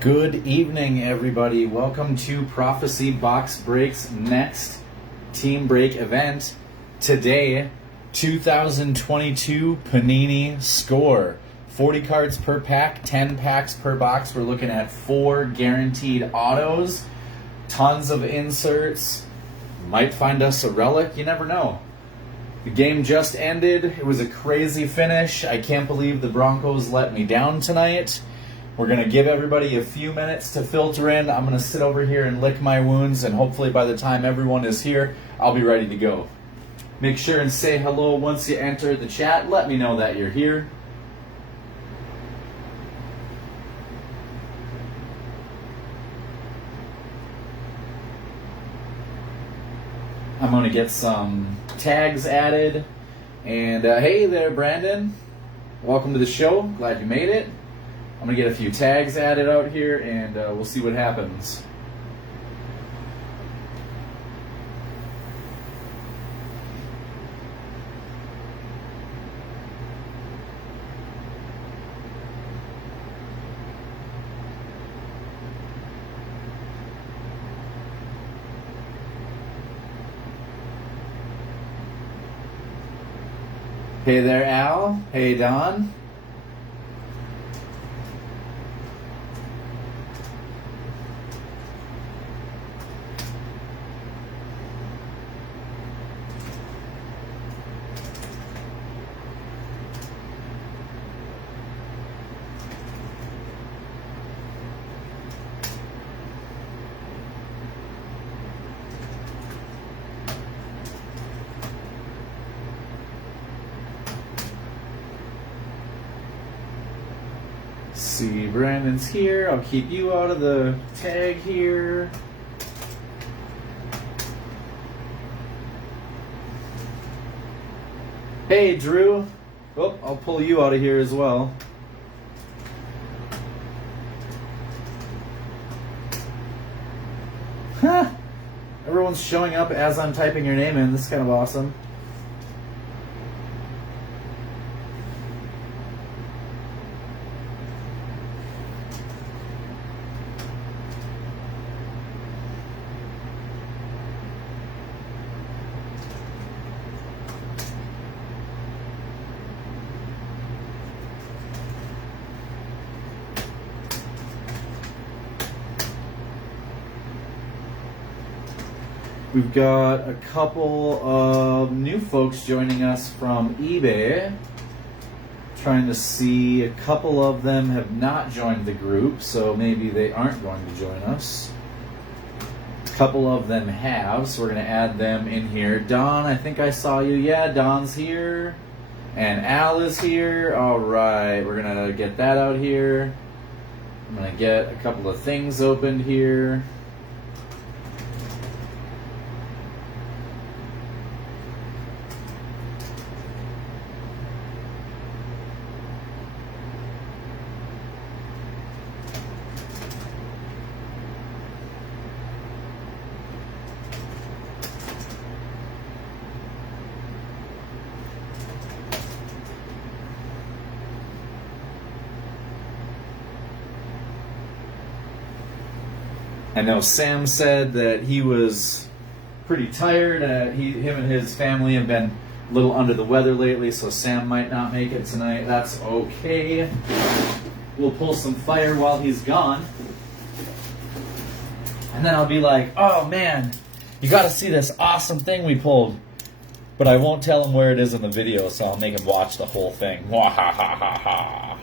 Good evening, everybody. Welcome to Prophecy Box Break's next team break event. Today, 2022 Panini score. 40 cards per pack, 10 packs per box. We're looking at 4 guaranteed autos, tons of inserts. Might find us a relic, you never know. The game just ended. It was a crazy finish. I can't believe the Broncos let me down tonight. We're going to give everybody a few minutes to filter in. I'm going to sit over here and lick my wounds, and hopefully by the time everyone is here, I'll be ready to go. Make sure and say hello once you enter the chat. Let me know that you're here. I'm going to get some tags added. And hey there, Brandon. Welcome to the show. Glad you made it. I'm going to get a few tags added out here, and we'll see what happens. Hey there, Al. Hey, Don. See, Brandon's here. I'll keep you out of the tag here. Hey, Drew. Oh, I'll pull you out of here as well. Huh. Everyone's showing up as I'm typing your name in. This is kind of awesome. We've got a couple of new folks joining us from eBay. Trying to see, a couple of them have not joined the group, so maybe they aren't going to join us. A couple of them have, so we're going to add them in here. Don, I think I saw you. Yeah, Don's here. And Al is here. All right, we're going to get that out here. I'm going to get a couple of things opened here. I know Sam said that he was pretty tired. Him and his family have been a little under the weather lately, so Sam might not make it tonight. That's okay. We'll pull some fire while he's gone. And then I'll be like, oh man, you got to see this awesome thing we pulled. But I won't tell him where it is in the video, so I'll make him watch the whole thing. Wahahaha.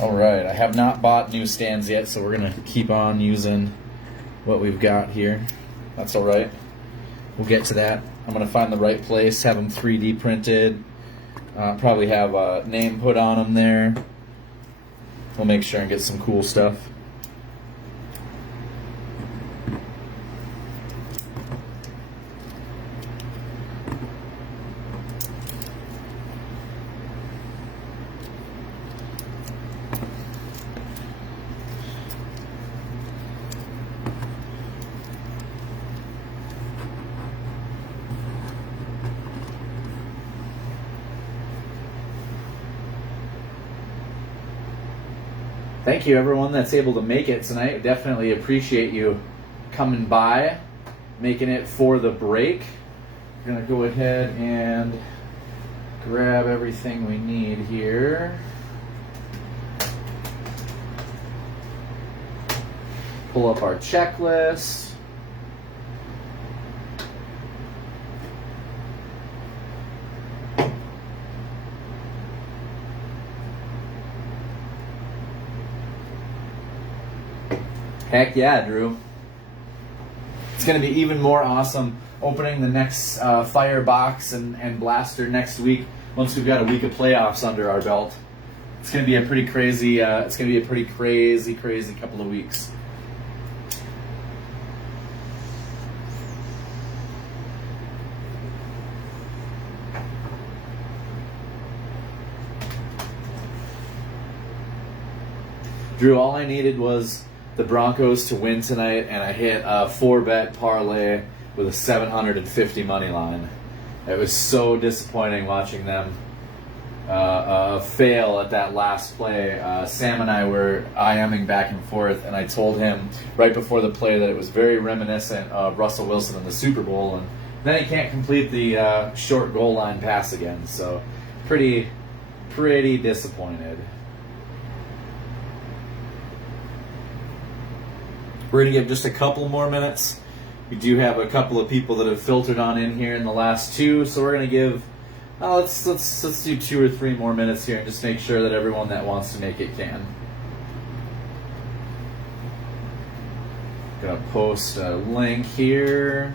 Alright, I have not bought new stands yet, so we're going to keep on using what we've got here. That's alright. We'll get to that. I'm going to find the right place, have them 3D printed, probably have a name put on them there. We'll make sure and get some cool stuff. thank you, everyone that's able to make it tonight. Definitely appreciate you coming by, making it for the break. We're going to go ahead and grab everything we need here. Pull up our checklist. Heck yeah, Drew. It's going to be even more awesome opening the next fire box and blaster next week once we've got a week of playoffs under our belt. It's going to be a pretty crazy crazy couple of weeks. Drew, all I needed was the Broncos to win tonight, and I hit a 4-bet parlay with a 750 money line. It was so disappointing watching them fail at that last play. Sam and I were IMing back and forth, and I told him right before the play that it was very reminiscent of Russell Wilson in the Super Bowl, and then he can't complete the short goal line pass again. So pretty disappointed. We're going to give just a couple more minutes. We do have a couple of people that have filtered on in here in the last two, so we're going to give, let's do 2 or 3 more minutes here and just make sure that everyone that wants to make it can. Going to post a link here.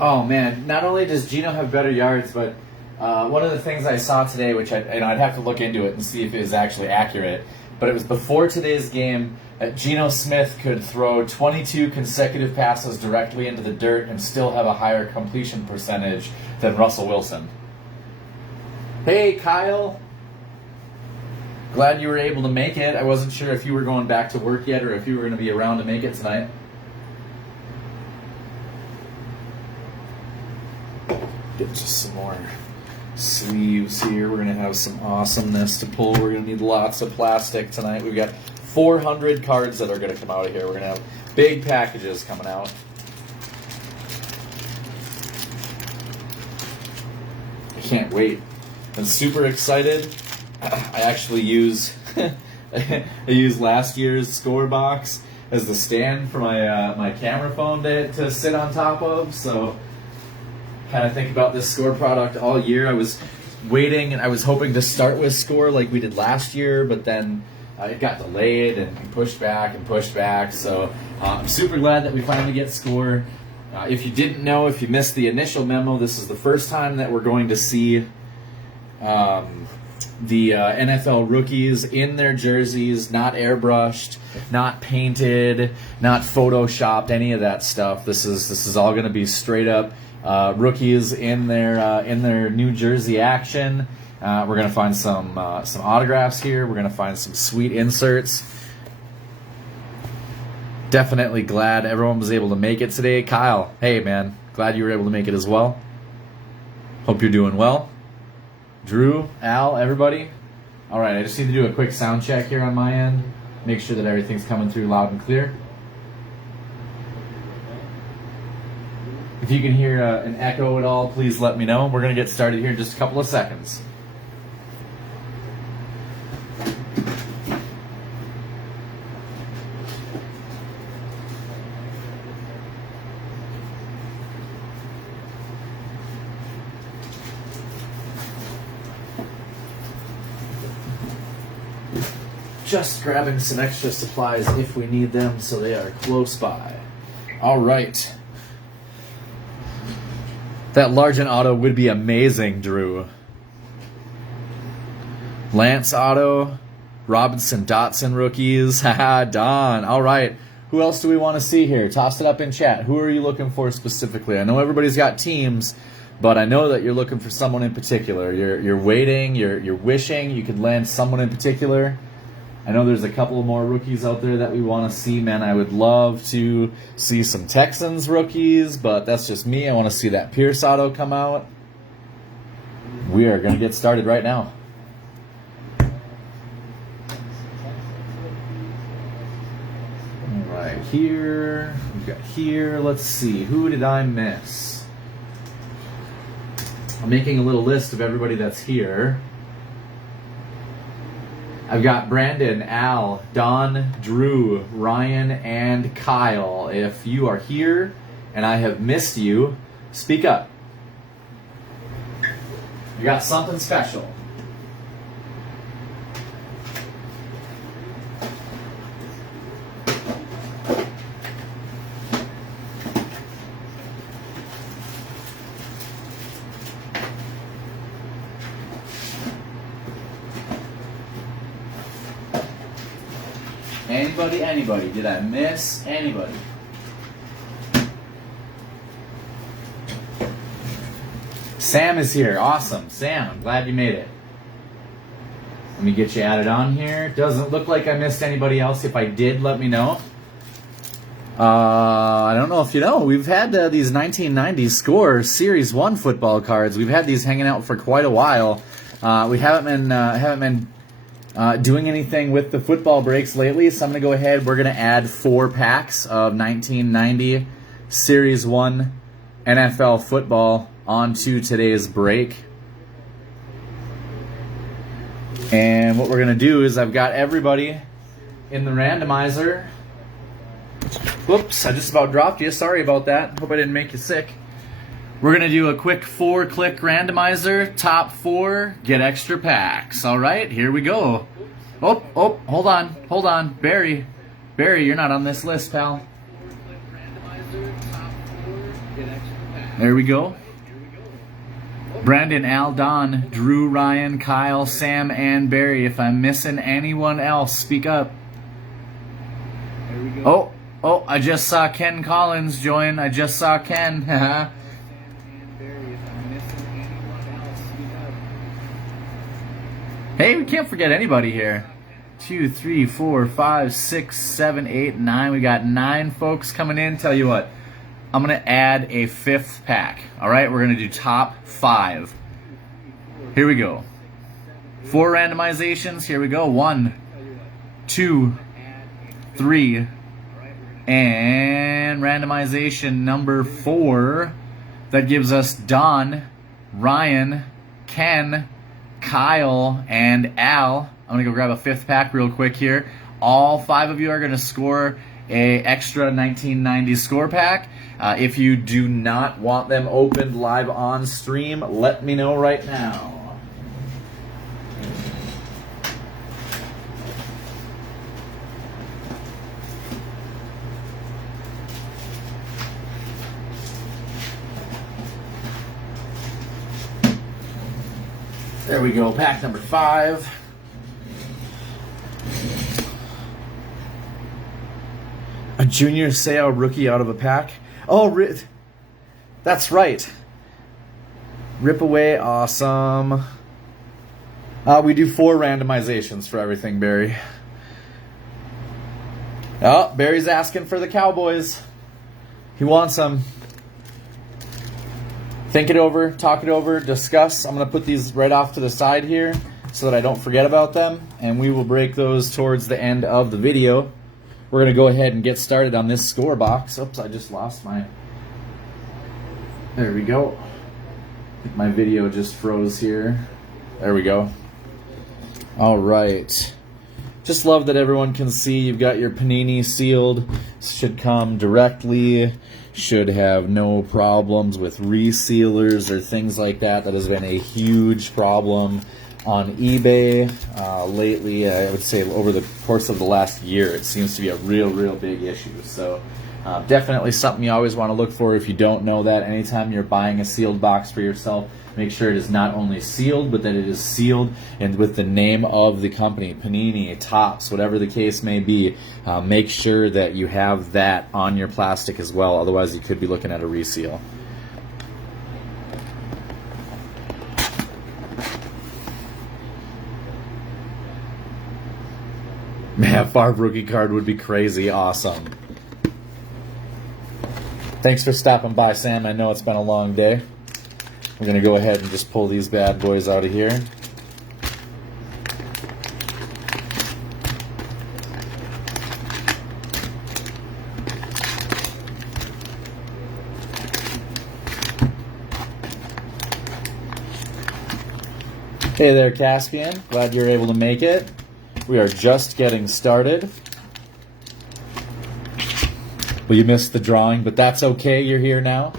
Oh man! Not only does Geno have better yards, but one of the things I saw today, which I'd have to look into it and see if it is actually accurate, but it was before today's game that Geno Smith could throw 22 consecutive passes directly into the dirt and still have a higher completion percentage than Russell Wilson. Hey, Kyle. Glad you were able to make it. I wasn't sure if you were going back to work yet or if you were going to be around to make it tonight. Get just some more sleeves here. We're going to have some awesomeness to pull. We're going to need lots of plastic tonight. We've got 400 cards that are going to come out of here. We're going to have big packages coming out. I can't wait. I'm super excited. I actually use I used last year's score box as the stand for my camera phone to sit on top of, so kind of think about this score product all year. I was waiting and I was hoping to start with score like we did last year, but then it got delayed and pushed back. So I'm super glad that we finally get score. If you didn't know, if you missed the initial memo, this is the first time that we're going to see the NFL rookies in their jerseys, not airbrushed, not painted, not photoshopped, any of that stuff. This is all going to be straight up rookies in their New Jersey action. We're going to find some autographs here. We're going to find some sweet inserts. Definitely glad everyone was able to make it today. Kyle, hey man, glad you were able to make it as well. Hope you're doing well. Drew, Al, everybody. All right, I just need to do a quick sound check here on my end. Make sure that everything's coming through loud and clear. If you can hear an echo at all, please let me know. We're going to get started here in just a couple of seconds. Just grabbing some extra supplies if we need them, so they are close by. All right. That Largent auto would be amazing, Drew. Lance auto, Robinson Dotson rookies. Haha, Don. All right. Who else do we want to see here? Toss it up in chat. Who are you looking for specifically? I know everybody's got teams, but I know that you're looking for someone in particular. You're waiting, you're wishing you could land someone in particular. I know there's a couple more rookies out there that we want to see, man. I would love to see some Texans rookies, but that's just me. I want to see that Pierce auto come out. We are going to get started right now. All right, here. We've got here. Let's see. Who did I miss? I'm making a little list of everybody that's here. I've got Brandon, Al, Don, Drew, Ryan, and Kyle. If you are here and I have missed you, speak up. You got something special. Anybody? Did I miss anybody? Sam is here. Awesome. Sam, I'm glad you made it. Let me get you added on here. Doesn't look like I missed anybody else. If I did, let me know. I don't know if you know, we've had these 1990s Score Series 1 football cards. We've had these hanging out for quite a while. We haven't been doing anything with the football breaks lately, so I'm going to go ahead. We're going to add 4 packs of 1990 Series 1 NFL football onto today's break. And what we're going to do is I've got everybody in the randomizer. Whoops, I just about dropped you. Sorry about that. Hope I didn't make you sick. We're going to do a quick 4-click randomizer. Top 4 get extra packs. All right, here we go. Oh, hold on. Barry, you're not on this list, pal. There we go. Brandon, Al, Don, Drew, Ryan, Kyle, Sam, and Barry. If I'm missing anyone else, speak up. There we go. Oh, I just saw Ken Collins join. I just saw Ken. Hey, we can't forget anybody here. 2, 3, 4, 5, 6, 7, 8, 9. We got 9 folks coming in. Tell you what, I'm going to add a 5th pack. All right, we're going to do top 5. Here we go. 4 randomizations. Here we go. 1, 2, 3. And randomization number 4. That gives us Don, Ryan, Ken, Kyle, and Al. I'm going to go grab a 5th pack real quick here. All 5 of you are going to score a extra 1990 score pack. If you do not want them opened live on stream, let me know right now. There we go, pack number 5. A Junior Seau rookie out of a pack. Oh, that's right. Rip away, awesome. We do 4 randomizations for everything, Barry. Oh, Barry's asking for the Cowboys. He wants them. Think it over, talk it over, discuss. I'm going to put these right off to the side here so that I don't forget about them, and we will break those towards the end of the video. We're going to go ahead and get started on this score box. Oops, I just lost my... There we go. I think my video just froze here. There we go. All right. Just love that everyone can see you've got your Panini sealed. Should come directly. Should have no problems with resealers or things like that. That has been a huge problem on eBay lately. I would say over the course of the last year, it seems to be a real big issue. So definitely something you always want to look for. If you don't know that, anytime you're buying a sealed box for yourself, make sure it is not only sealed, but that it is sealed and with the name of the company, Panini, Topps, whatever the case may be. Make sure that you have that on your plastic as well. Otherwise, you could be looking at a reseal. Man, Favre rookie card would be crazy awesome. Thanks for stopping by, Sam. I know it's been a long day. We're going to go ahead and just pull these bad boys out of here. Hey there, Caspian. Glad you're able to make it. We are just getting started. Well, you missed the drawing, but that's okay. You're here now.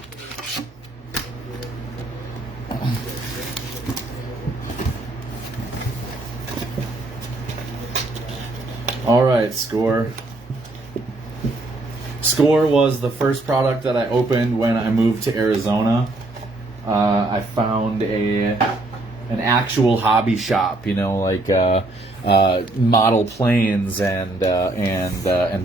All right, Score. Score was the first product that I opened when I moved to Arizona. I found an actual hobby shop, you know, like model planes and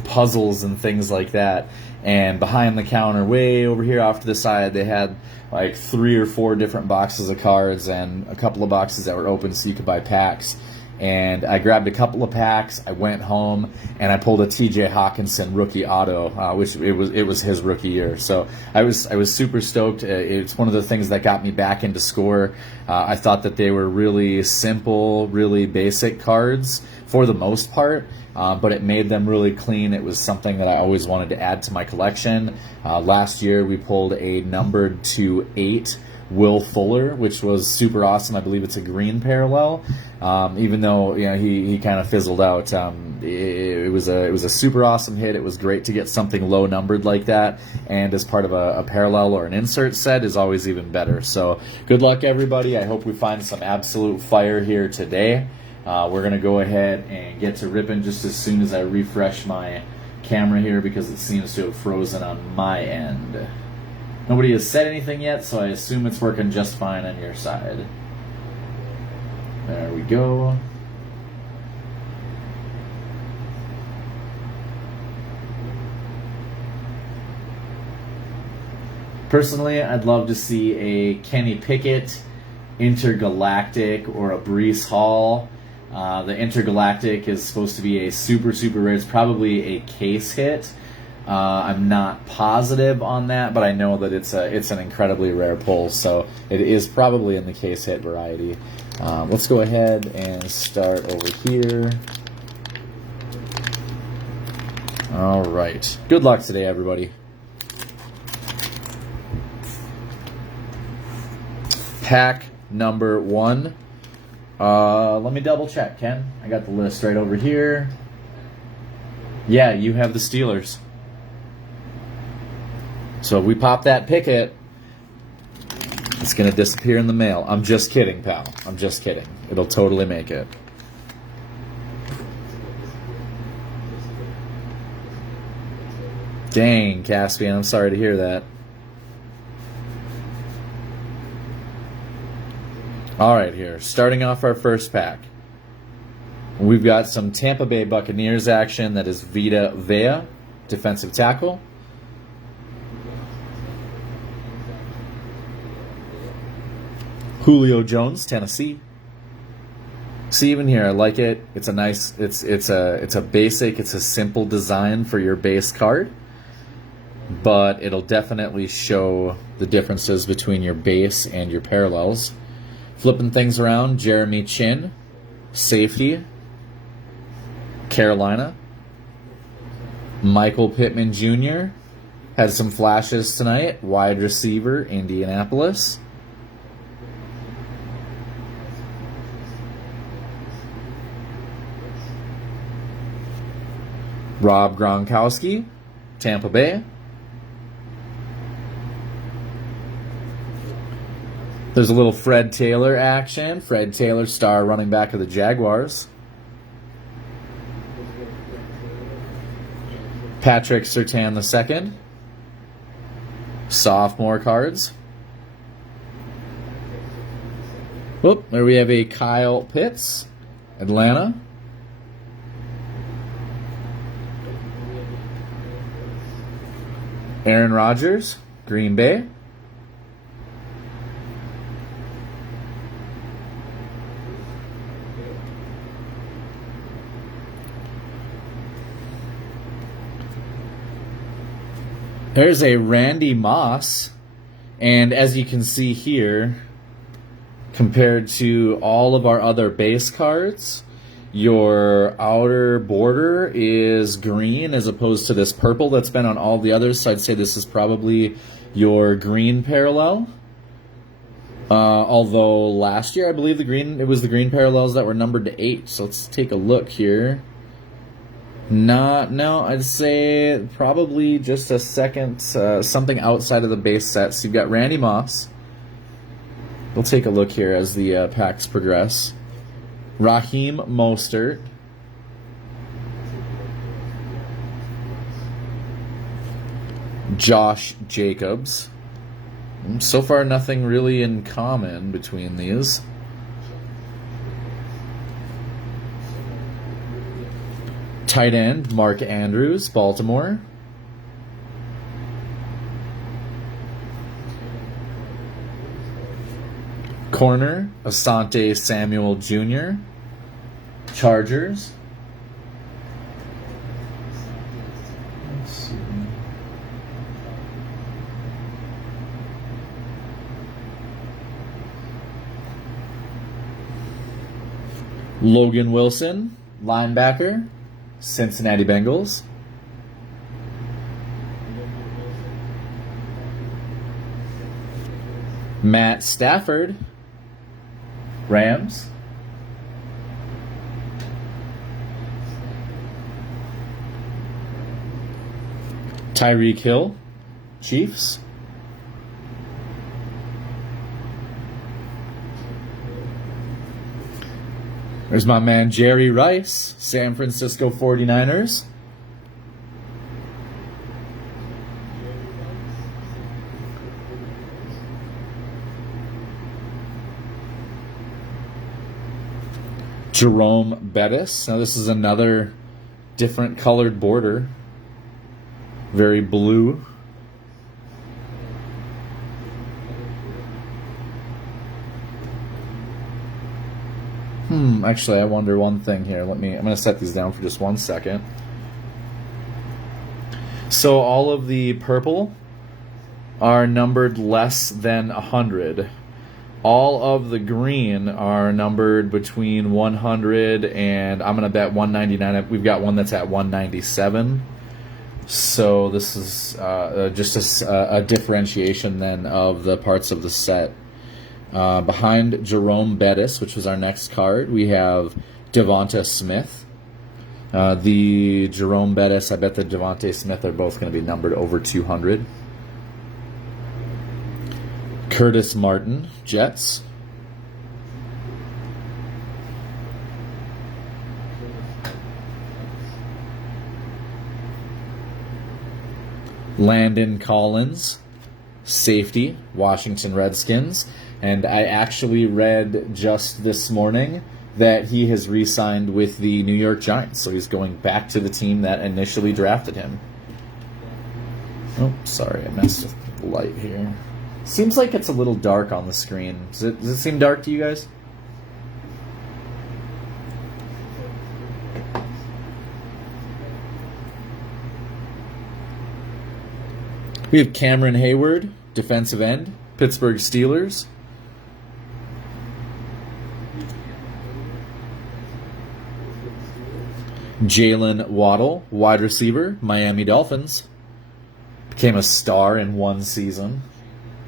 puzzles and things like that. And behind the counter, way over here off to the side, they had like 3 or 4 different boxes of cards and a couple of boxes that were open so you could buy packs. And I grabbed a couple of packs. I went home and I pulled a T.J. Hawkinson rookie auto, which it was his rookie year. So I was super stoked. It's one of the things that got me back into Score. I thought that they were really simple, really basic cards for the most part, but it made them really clean. It was something that I always wanted to add to my collection. Last year we pulled a numbered to 8 Will Fuller, which was super awesome. I believe it's a green parallel. Even though he kind of fizzled out, it was a super awesome hit. It was great to get something low numbered like that, and as part of a parallel or an insert set is always even better. So good luck, everybody. I hope we find some absolute fire here today. We're gonna go ahead and get to ripping just as soon as I refresh my camera here because it seems to have frozen on my end. Nobody has said anything yet, so I assume it's working just fine on your side. There we go. Personally, I'd love to see a Kenny Pickett Intergalactic or a Breece Hall. The Intergalactic is supposed to be a super rare. It's probably a case hit. I'm not positive on that, but I know that it's an incredibly rare pull, so it is probably in the case hit variety. Let's go ahead and start over here. All right. Good luck today, everybody. Pack number 1. Let me double check, Ken. I got the list right over here. Yeah, you have the Steelers. So if we pop that Pickett, it's going to disappear in the mail. I'm just kidding, pal. I'm just kidding. It'll totally make it. Dang, Caspian, I'm sorry to hear that. All right, here. Starting off our first pack. We've got some Tampa Bay Buccaneers action. That is Vita Vea, defensive tackle. Julio Jones, Tennessee. See, even here, I like it. It's a nice, it's a basic, it's a simple design for your base card, but it'll definitely show the differences between your base and your parallels. Flipping things around, Jeremy Chin, safety, Carolina. Michael Pittman Jr. had some flashes tonight, wide receiver, Indianapolis. Rob Gronkowski, Tampa Bay. There's a little Fred Taylor action. Fred Taylor, star running back of the Jaguars. Patrick Surtain II. Sophomore cards. Whoop, there we have a Kyle Pitts, Atlanta. Aaron Rodgers, Green Bay. There's a Randy Moss, and as you can see here, compared to all of our other base cards, your outer border is green as opposed to this purple that's been on all the others, so I'd say this is probably your green parallel. Although last year I believe it was the green parallels that were numbered to 8, so let's take a look here. No, I'd say probably just a second, something outside of the base set. So you've got Randy Moss. We'll take a look here as the packs progress. Raheem Mostert. Josh Jacobs. So far, nothing really in common between these. Tight end, Mark Andrews, Baltimore. Corner, Asante Samuel Jr., Chargers. Let's see. Logan Wilson, linebacker, Cincinnati Bengals. Matt Stafford, Rams. Tyreek Hill, Chiefs. There's my man Jerry Rice, San Francisco 49ers. Jerome Bettis. Now this is another different colored border. Very blue. Actually, I wonder one thing here. I'm going to set these down for just 1 second. So all of the purple are numbered less than 100. All of the green are numbered between 100 and I'm going to bet 199. We've got one that's at 197. So this is just a differentiation then of the parts of the set. Behind Jerome Bettis, which was our next card, we have Devonta Smith. The Jerome Bettis, I bet the Devonta Smith are both going to be numbered over 200. Curtis Martin, Jets. Landon Collins, safety, Washington Redskins. And I actually read just this morning that he has re-signed with the New York Giants. So he's going back to the team that initially drafted him. Oh, sorry, I messed with the light here. Seems like it's a little dark on the screen. Does it seem dark to you guys? We have Cameron Hayward, defensive end, Pittsburgh Steelers. Jalen Waddle, wide receiver, Miami Dolphins. Became a star in one season.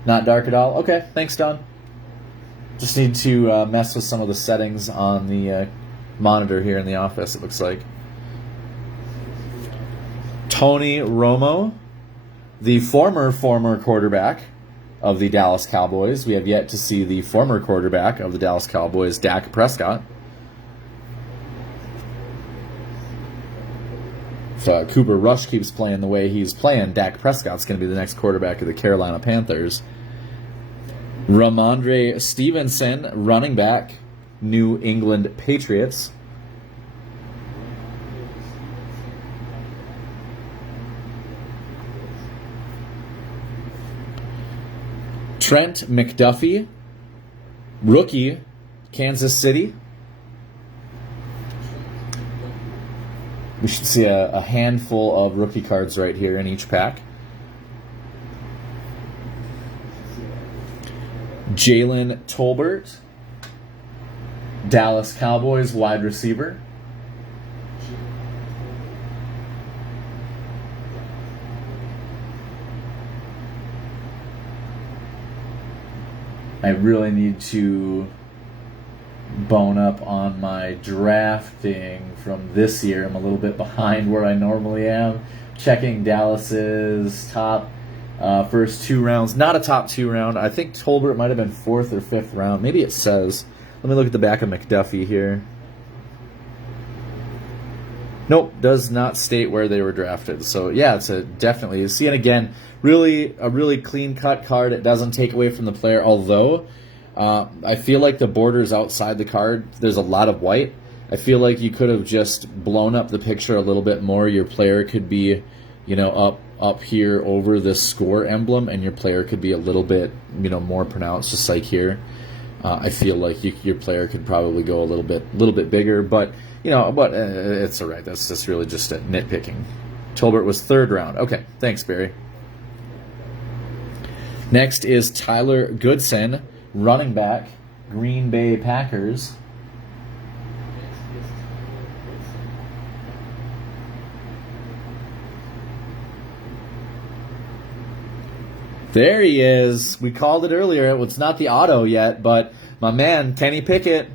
Not dark at all? Okay, thanks, Don. Just need to mess with some of the settings on the monitor here in the office, it looks like. Tony Romo, the former quarterback of the Dallas Cowboys. We have yet to see the former quarterback of the Dallas Cowboys, Dak Prescott. If Cooper Rush keeps playing the way he's playing, Dak Prescott's going to be the next quarterback of the Carolina Panthers. Ramondre Stevenson, running back, New England Patriots. Trent McDuffie, rookie, Kansas City. We should see a handful of rookie cards right here in each pack. Jalen Tolbert, Dallas Cowboys wide receiver. I really need to bone up on my drafting from this year. I'm a little bit behind where I normally am. Checking Dallas's top first 2 rounds. Not a top 2 round. I think Tolbert might have been 4th or 5th round. Maybe it says. Let me look at the back of McDuffie here. Nope, does not state where they were drafted. So yeah, it's a definitely. You see it again. A really clean cut card. It doesn't take away from the player. Although I feel like the borders outside the card, there's a lot of white. I feel like you could have just blown up the picture a little bit more. Your player could be, up here over this score emblem, and your player could be a little bit, more pronounced, just like here. I feel like your player could probably go a little bit bigger, but it's all right. That's just really just a nitpicking. Tolbert was 3rd round. Okay, thanks, Barry. Next is Tyler Goodson, running back, Green Bay Packers. There he is. We called it earlier. It's not the auto yet, but my man, Kenny Pickett,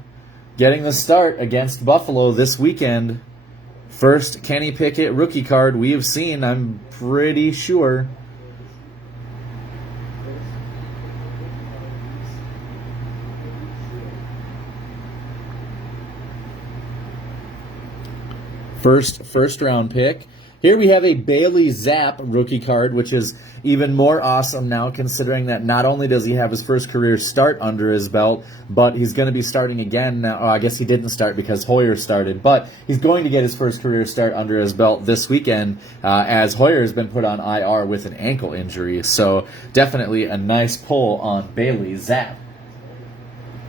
getting the start against Buffalo this weekend. First Kenny Pickett rookie card we have seen, I'm pretty sure. First round pick. Here we have a Bailey Zapp rookie card, which is even more awesome now, considering that not only does he have his first career start under his belt, but he's going to be starting again now. Oh, I guess he didn't start because Hoyer started, but he's going to get his first career start under his belt this weekend, as Hoyer has been put on IR with an ankle injury. So definitely a nice pull on Bailey Zapp.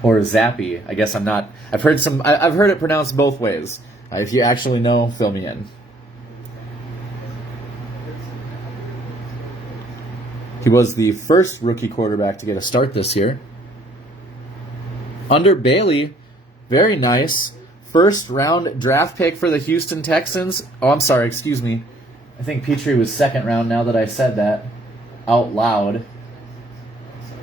Or Zappy. I guess I'm not. I've heard it pronounced both ways. If you actually know, fill me in. He was the first rookie quarterback to get a start this year. Under Bailey, very nice. First round draft pick for the Houston Texans. Oh, I'm sorry, excuse me. I think Petrie was 2nd round now that I said that out loud.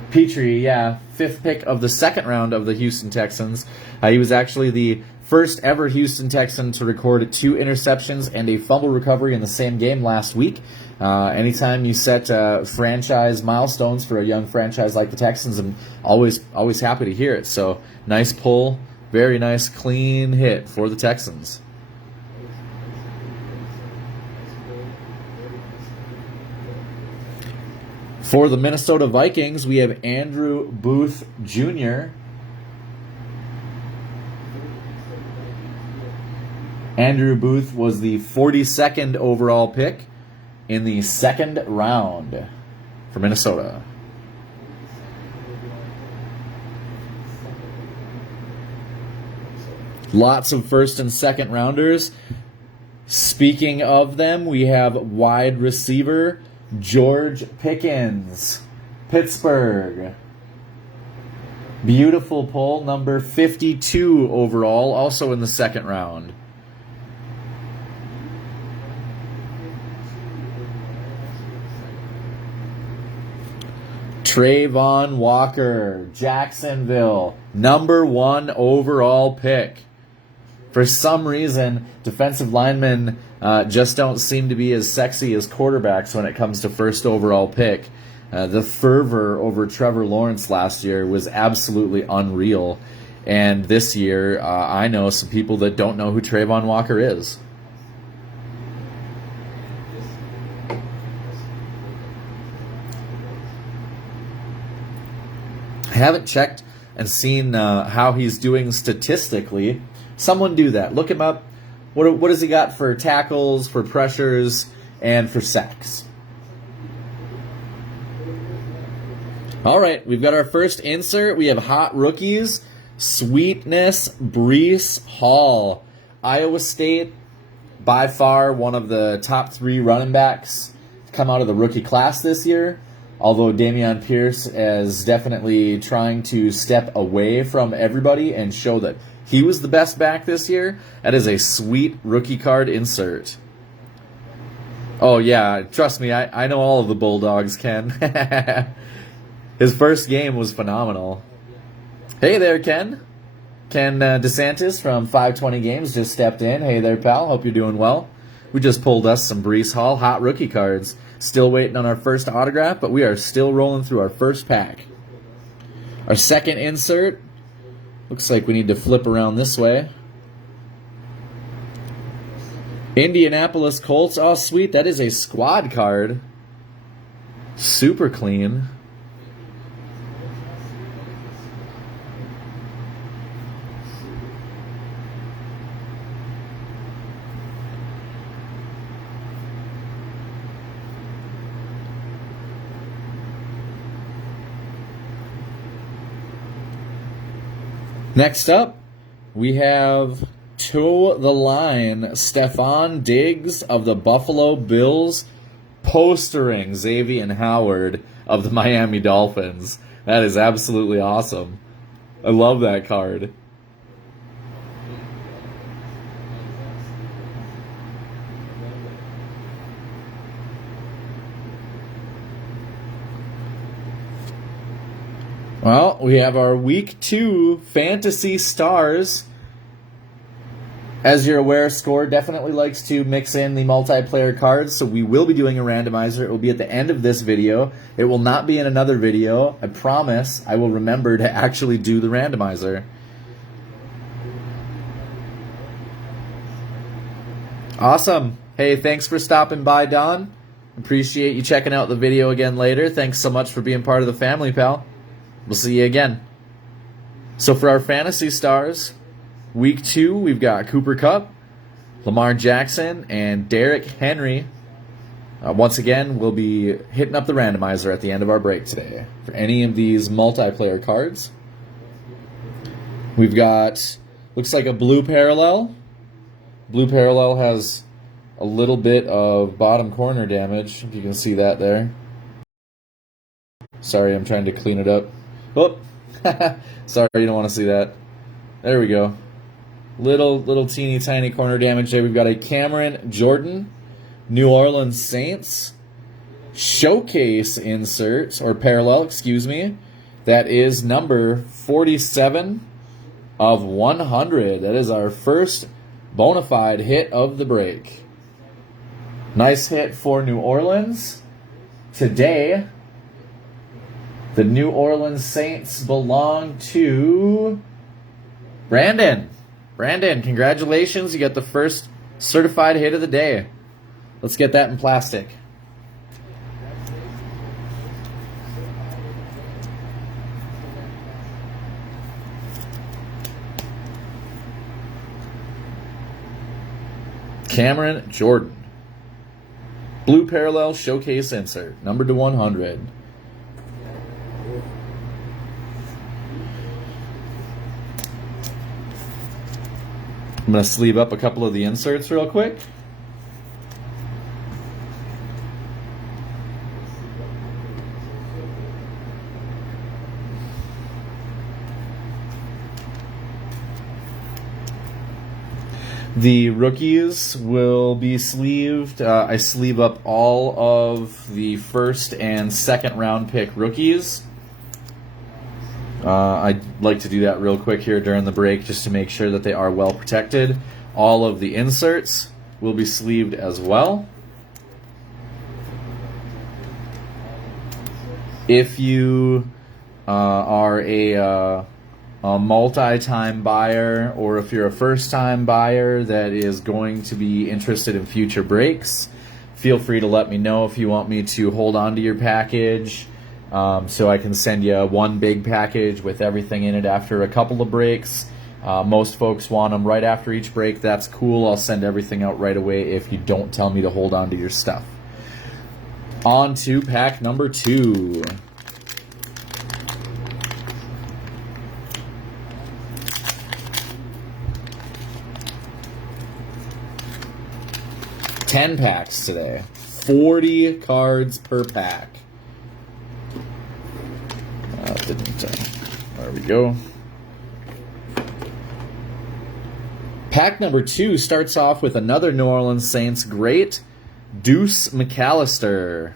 Petrie, yeah, 5th pick of the 2nd round of the Houston Texans. He was actually the first ever Houston Texan to record 2 interceptions and a fumble recovery in the same game last week. Anytime you set franchise milestones for a young franchise like the Texans, I'm always happy to hear it. So nice pull, very nice clean hit for the Texans. For the Minnesota Vikings, we have Andrew Booth Jr. Andrew Booth was the 42nd overall pick in the 2nd round for Minnesota. Lots of 1st and 2nd rounders. Speaking of them, we have wide receiver George Pickens, Pittsburgh. Beautiful pull, number 52 overall, also in the 2nd round. Trayvon Walker, Jacksonville, number 1 overall pick. For some reason, defensive linemen just don't seem to be as sexy as quarterbacks when it comes to 1st overall pick. The fervor over Trevor Lawrence last year was absolutely unreal. And this year, I know some people that don't know who Trayvon Walker is. I haven't checked and seen how he's doing statistically. Someone do that. Look him up. What has he got for tackles, for pressures, and for sacks? All right, we've got our first insert. We have hot rookies. Sweetness Breece Hall. Iowa State, by far one of the top 3 running backs to come out of the rookie class this year. Although Dameon Pierce is definitely trying to step away from everybody and show that he was the best back this year. That is a sweet rookie card insert. Oh, yeah, trust me, I know all of the Bulldogs, Ken. His first game was phenomenal. Hey there, Ken. Ken DeSantis from 520 Games just stepped in. Hey there, pal. Hope you're doing well. We just pulled us some Breece Hall hot rookie cards. Still waiting on our first autograph, but we are still rolling through our first pack. Our second insert. Looks like we need to flip around this way. Indianapolis Colts. Oh, sweet. That is a squad card. Super clean. Next up, we have To the Line, Stephon Diggs of the Buffalo Bills, postering Xavier Howard of the Miami Dolphins. That is absolutely awesome. I love that card. Well, we have our Week 2 Fantasy Stars. As you're aware, Score definitely likes to mix in the multiplayer cards, so we will be doing a randomizer. It will be at the end of this video. It will not be in another video. I promise I will remember to actually do the randomizer. Awesome. Hey, thanks for stopping by, Don. Appreciate you checking out the video again later. Thanks so much for being part of the family, pal. We'll see you again. So for our Fantasy Stars, Week 2, we've got Cooper Kupp, Lamar Jackson, and Derrick Henry. Once again, we'll be hitting up the randomizer at the end of our break today for any of these multiplayer cards. We've got, looks like a blue parallel. Blue parallel has a little bit of bottom corner damage, if you can see that there. Sorry, I'm trying to clean it up. Oh, sorry, you don't want to see that. There we go. Little teeny tiny corner damage there. We've got a Cameron Jordan, New Orleans Saints, showcase insert, or parallel, excuse me. That is number 47 of 100. That is our first bona fide hit of the break. Nice hit for New Orleans. Today, the New Orleans Saints belong to Brandon. Brandon, congratulations. You got the first certified hit of the day. Let's get that in plastic. Cameron Jordan. Blue parallel showcase insert, number to 100. I'm going to sleeve up a couple of the inserts real quick. The rookies will be sleeved. I sleeve up all of the first and second round pick rookies. I'd like to do that real quick here during the break just to make sure that they are well protected. All of the inserts will be sleeved as well. If you are a multi-time buyer, or if you're a first-time buyer that is going to be interested in future breaks, feel free to let me know if you want me to hold on to your package, so I can send you one big package with everything in it after a couple of breaks. Most folks want them right after each break. That's cool. I'll send everything out right away if you don't tell me to hold on to your stuff. On to pack number 2. $10 packs today. 40 cards per pack. There we go. Pack number 2 starts off with another New Orleans Saints great, Deuce McAllister.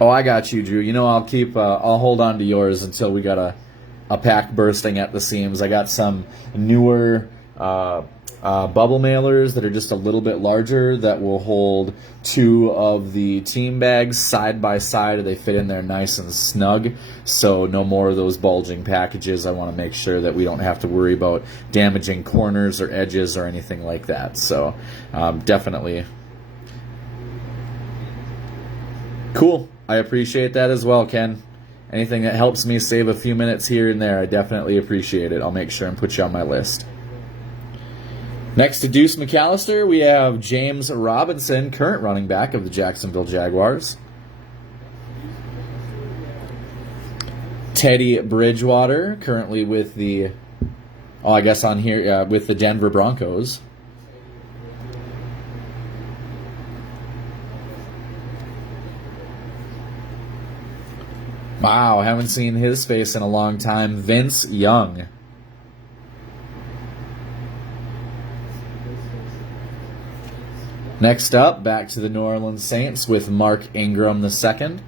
Oh, I got you, Drew. You know, I'll hold on to yours until we got a pack bursting at the seams. I got some newer bubble mailers that are just a little bit larger that will hold 2 of the team bags side by side. They fit in there nice and snug, so no more of those bulging packages. I want to make sure that we don't have to worry about damaging corners or edges or anything like that. So definitely cool. I appreciate that as well, Ken. Anything that helps me save a few minutes here and there, I definitely appreciate it. I'll make sure and put you on my list. Next to Deuce McAllister, we have James Robinson, current running back of the Jacksonville Jaguars. Teddy Bridgewater, currently with the, with the Denver Broncos. Wow, haven't seen his face in a long time. Vince Young. Next up, back to the New Orleans Saints with Mark Ingram II.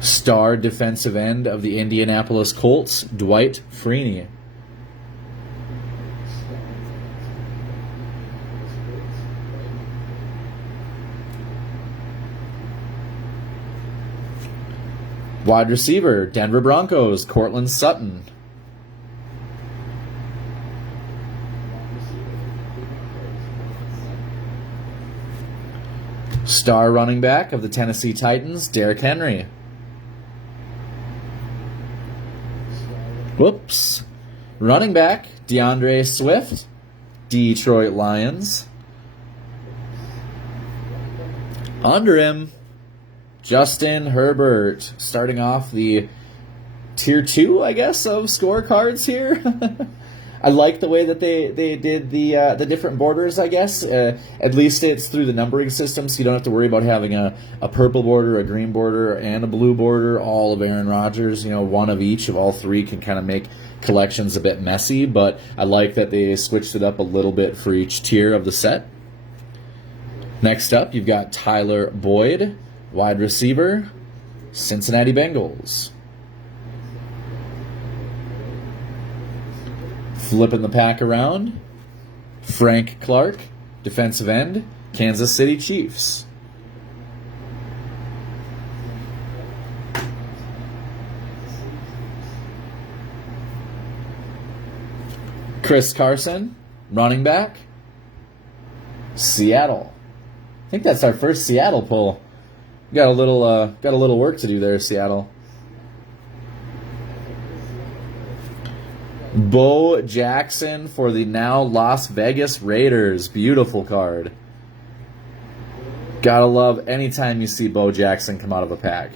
Star defensive end of the Indianapolis Colts, Dwight Freeney. Wide receiver, Denver Broncos, Courtland Sutton. Star running back of the Tennessee Titans, Derrick Henry. Whoops. Running back, DeAndre Swift, Detroit Lions. Under him, Justin Herbert, starting off the tier 2, I guess, of scorecards here. I like the way that they did the different borders, I guess. At least it's through the numbering system, so you don't have to worry about having a purple border, a green border, and a blue border, all of Aaron Rodgers. You know, one of each of all 3 can kind of make collections a bit messy, but I like that they switched it up a little bit for each tier of the set. Next up, you've got Tyler Boyd, wide receiver, Cincinnati Bengals. Flipping the pack around, Frank Clark, defensive end, Kansas City Chiefs. Chris Carson, running back, Seattle. I think that's our first Seattle pull. Got a little work to do there, Seattle. Bo Jackson for the now Las Vegas Raiders. Beautiful card. Gotta love anytime you see Bo Jackson come out of a pack.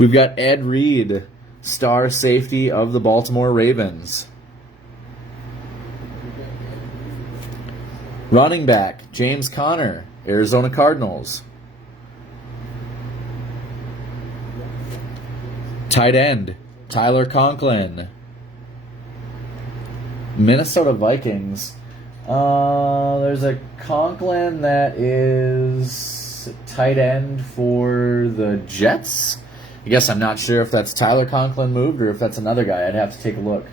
We've got Ed Reed, star safety of the Baltimore Ravens. Running back, James Conner, Arizona Cardinals. Tight end, Tyler Conklin, Minnesota Vikings. There's a Conklin that is tight end for the Jets. I guess I'm not sure if that's Tyler Conklin moved or if that's another guy. I'd have to take a look.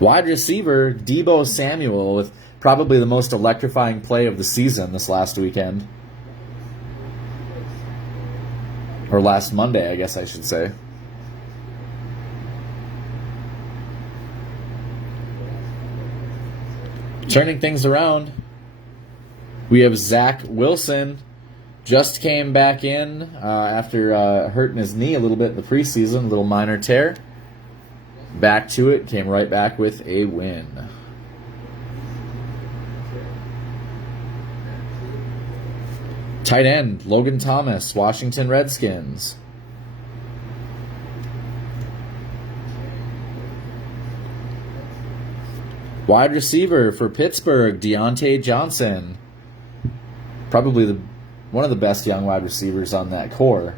Wide receiver, Deebo Samuel, with probably the most electrifying play of the season this last weekend. Or last Monday, I guess I should say. Turning things around, we have Zach Wilson. Just came back in after hurting his knee a little bit in the preseason, a little minor tear. Back to it, came right back with a win. Tight end, Logan Thomas, Washington Redskins. Wide receiver for Pittsburgh, Deontay Johnson. Probably one of the best young wide receivers on that core.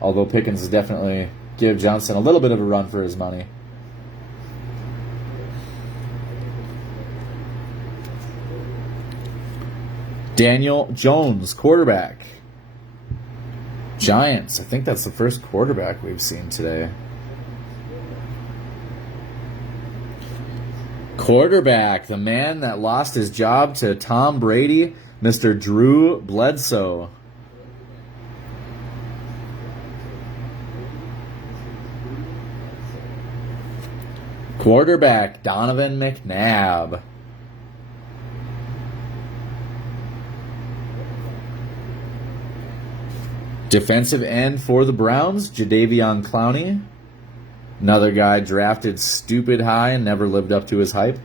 Although Pickens is definitely give Johnson a little bit of a run for his money. Daniel Jones, quarterback. Giants. I think that's the first quarterback we've seen today. Quarterback, the man that lost his job to Tom Brady, Mr. Drew Bledsoe. Quarterback, Donovan McNabb. Defensive end for the Browns, Jadeveon Clowney. Another guy drafted stupid high and never lived up to his hype.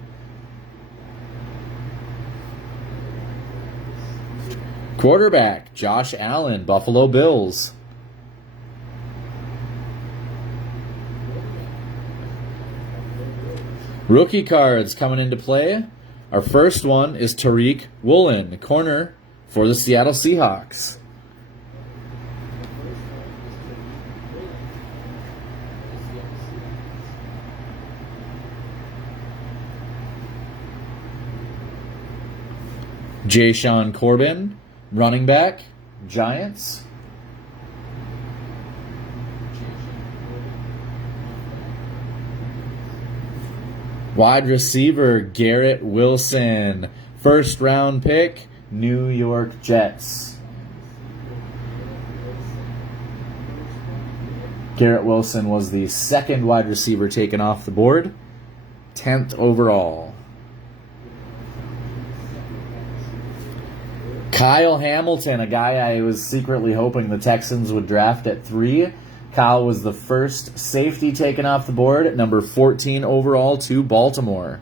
Quarterback, Josh Allen, Buffalo Bills. Rookie cards coming into play. Our first one is Tariq Woolen, corner for the Seattle Seahawks. Jayshon Corbin, running back, Giants. Wide receiver, Garrett Wilson, first round pick, New York Jets. Garrett Wilson was the second wide receiver taken off the board, 10th overall. Kyle Hamilton, a guy I was secretly hoping the Texans would draft at 3. Kyle was the first safety taken off the board at number 14 overall to Baltimore.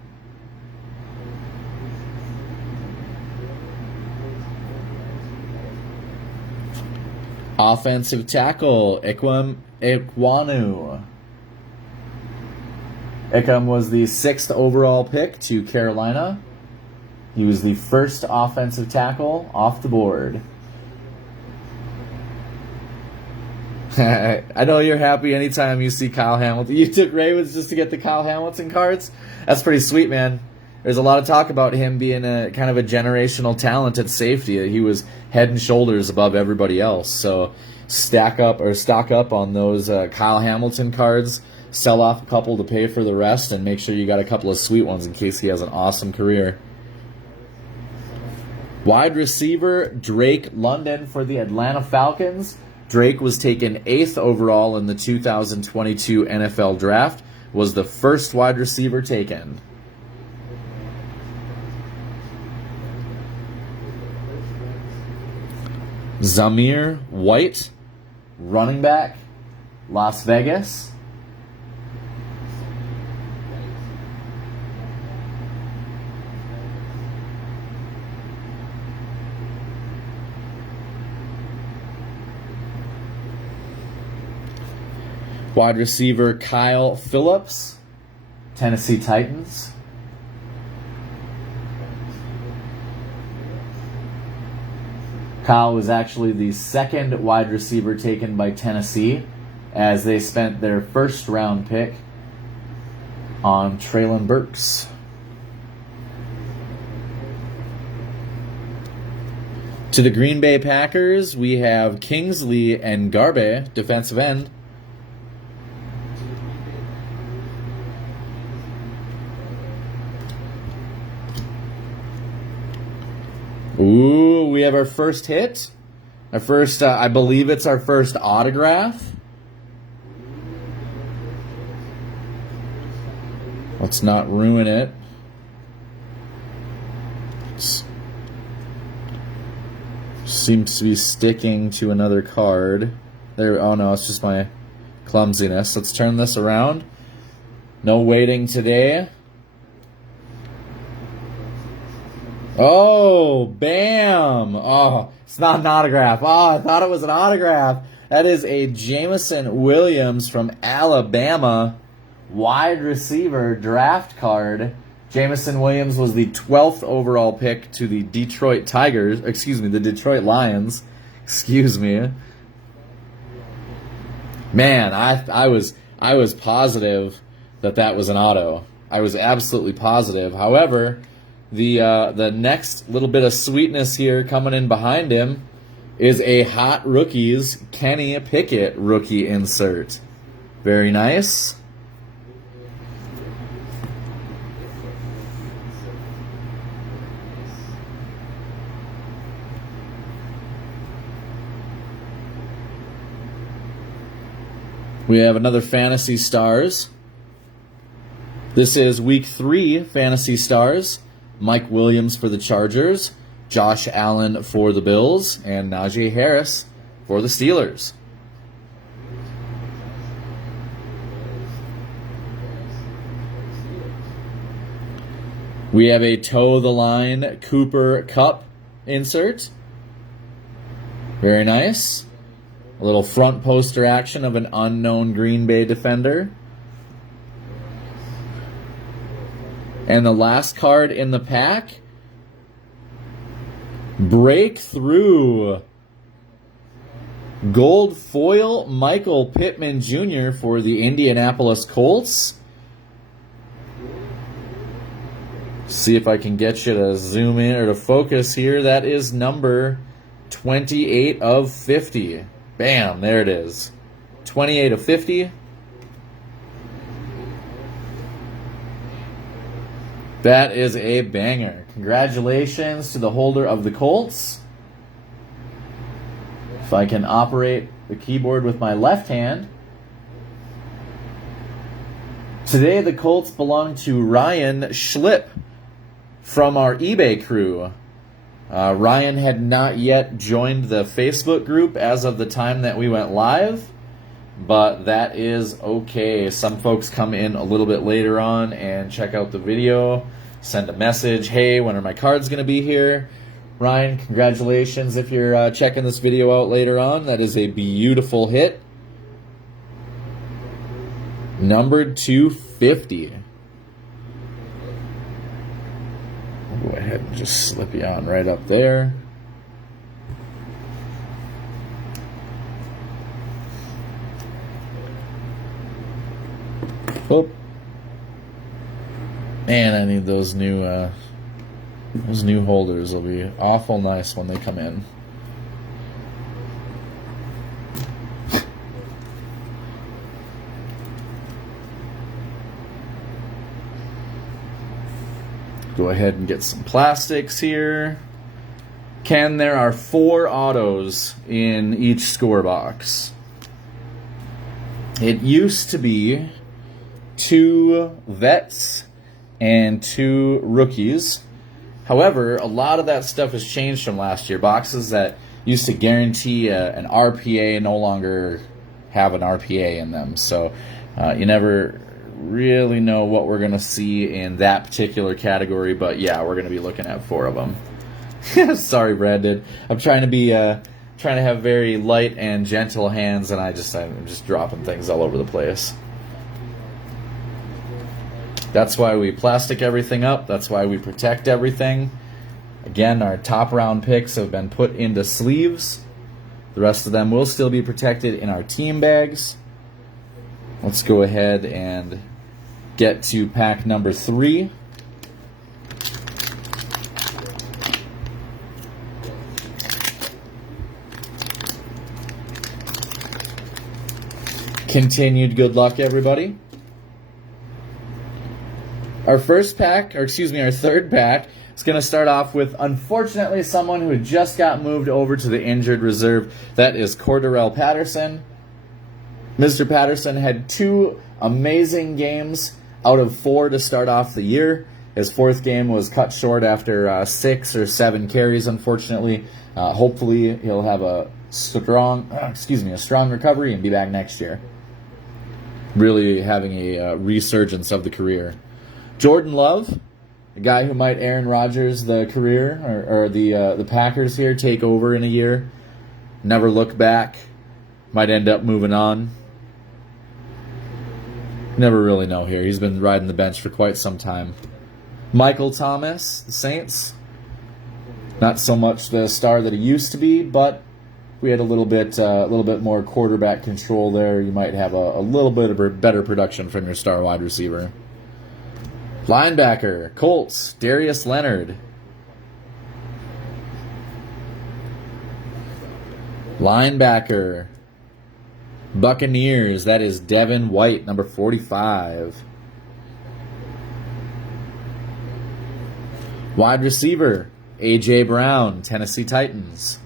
Offensive tackle, Ikwanu. Ickham was the 6th overall pick to Carolina. He was the first offensive tackle off the board. I know you're happy anytime you see Kyle Hamilton. You took Ravens just to get the Kyle Hamilton cards? That's pretty sweet, man. There's a lot of talk about him being a kind of a generational talent at safety. He was head and shoulders above everybody else. So stock up on those Kyle Hamilton cards. Sell off a couple to pay for the rest, and make sure you got a couple of sweet ones in case he has an awesome career. Wide receiver, Drake London for the Atlanta Falcons. Drake was taken 8th overall in the 2022 NFL Draft, was the first wide receiver taken. Zamir White, running back, Las Vegas. Wide receiver Kyle Phillips, Tennessee Titans. Kyle was actually the second wide receiver taken by Tennessee, as they spent their first round pick on Treylon Burks. To the Green Bay Packers, we have Kingsley Ngarbe, defensive end. Ooh, we have our first hit. Our first, I believe it's our first autograph. Let's not ruin it. Seems to be sticking to another card. There. Oh no, it's just my clumsiness. Let's turn this around. No waiting today. Oh, bam! Oh, it's not an autograph. Oh, I thought it was an autograph. That is a Jameson Williams from Alabama wide receiver draft card. Jameson Williams was the 12th overall pick to the Detroit Tigers. Excuse me, the Detroit Lions. Excuse me. Man, I was positive that was an auto. I was absolutely positive. However, the next little bit of sweetness here coming in behind him is a Hot Rookies Kenny Pickett rookie insert. Very nice. We have another Fantasy Stars. This is Week 3 Fantasy Stars. Mike Williams for the Chargers, Josh Allen for the Bills, and Najee Harris for the Steelers. We have a toe the line Cooper Kupp insert. Very nice. A little front poster action of an unknown Green Bay defender. And the last card in the pack, Breakthrough Gold Foil Michael Pittman Jr. for the Indianapolis Colts. See if I can get you to zoom in or to focus here. That is number 28 of 50. Bam, there it is. 28 of 50. That is a banger. Congratulations to the holder of the Colts. If I can operate the keyboard with my left hand. Today the Colts belong to Ryan Schlip from our eBay crew. Ryan had not yet joined the Facebook group as of the time that we went live, but that is okay. Some folks come in a little bit later on and check out the video, send a message, hey, when are my cards going to be here? Ryan, congratulations if you're checking this video out later on. That is a beautiful hit. Numbered 250. I'll go ahead and just slip you on right up there. Oh. Man, I need those new holders. Will be awful nice when they come in. Go ahead and get some plastics here. Ken, there are 4 autos in each score box. It used to be 2 vets and 2 rookies. However, a lot of that stuff has changed from last year. Boxes that used to guarantee an RPA no longer have an RPA in them. So you never really know what we're going to see in that particular category. But yeah, we're going to be looking at 4 of them. Sorry, Brandon. I'm trying to have very light and gentle hands, and I'm just dropping things all over the place. That's why we plastic everything up. That's why we protect everything. Again, our top round picks have been put into sleeves. The rest of them will still be protected in our team bags. Let's go ahead and get to pack number 3. Continued good luck, everybody. Our third pack It's going to start off with, unfortunately, someone who just got moved over to the injured reserve. That is Cordarrelle Patterson. Mr. Patterson had 2 amazing games out of 4 to start off the year. His 4th game was cut short after 6 or 7 carries, unfortunately. Hopefully, he'll have a strong recovery and be back next year. Really having a resurgence of the career. Jordan Love, a guy who might Aaron Rodgers the career, or the Packers here, take over in a year. Never look back. Might end up moving on. Never really know here. He's been riding the bench for quite some time. Michael Thomas, the Saints. Not so much the star that he used to be, but we had a little bit more quarterback control there. You might have a little bit of a better production from your star wide receiver. Linebacker, Colts, Darius Leonard. Linebacker, Buccaneers, that is Devin White, number 45. Wide receiver, A.J. Brown, Tennessee Titans.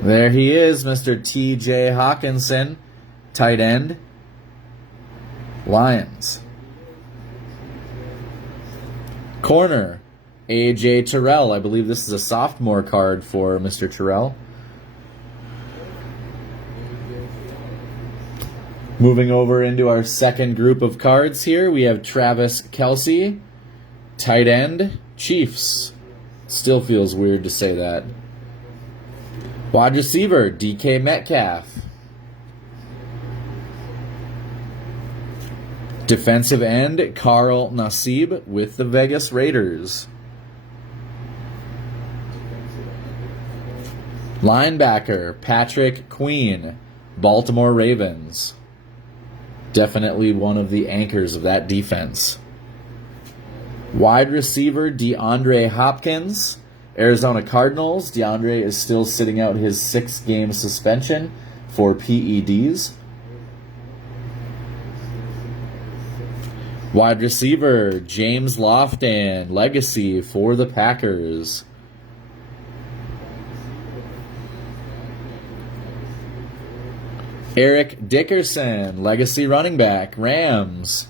There he is, Mr. T.J. Hawkinson, tight end, Lions. Corner, A.J. Terrell. I believe this is a sophomore card for Mr. Terrell. Moving over into our second group of cards here, we have Travis Kelce, tight end, Chiefs. Still feels weird to say that. Wide receiver, DK Metcalf. Defensive end, Carl Nassib with the Vegas Raiders. Linebacker, Patrick Queen, Baltimore Ravens. Definitely one of the anchors of that defense. Wide receiver, DeAndre Hopkins, Arizona Cardinals. DeAndre is still sitting out his 6-game suspension for PEDs. Wide receiver, James Lofton, legacy for the Packers. Eric Dickerson, legacy running back, Rams.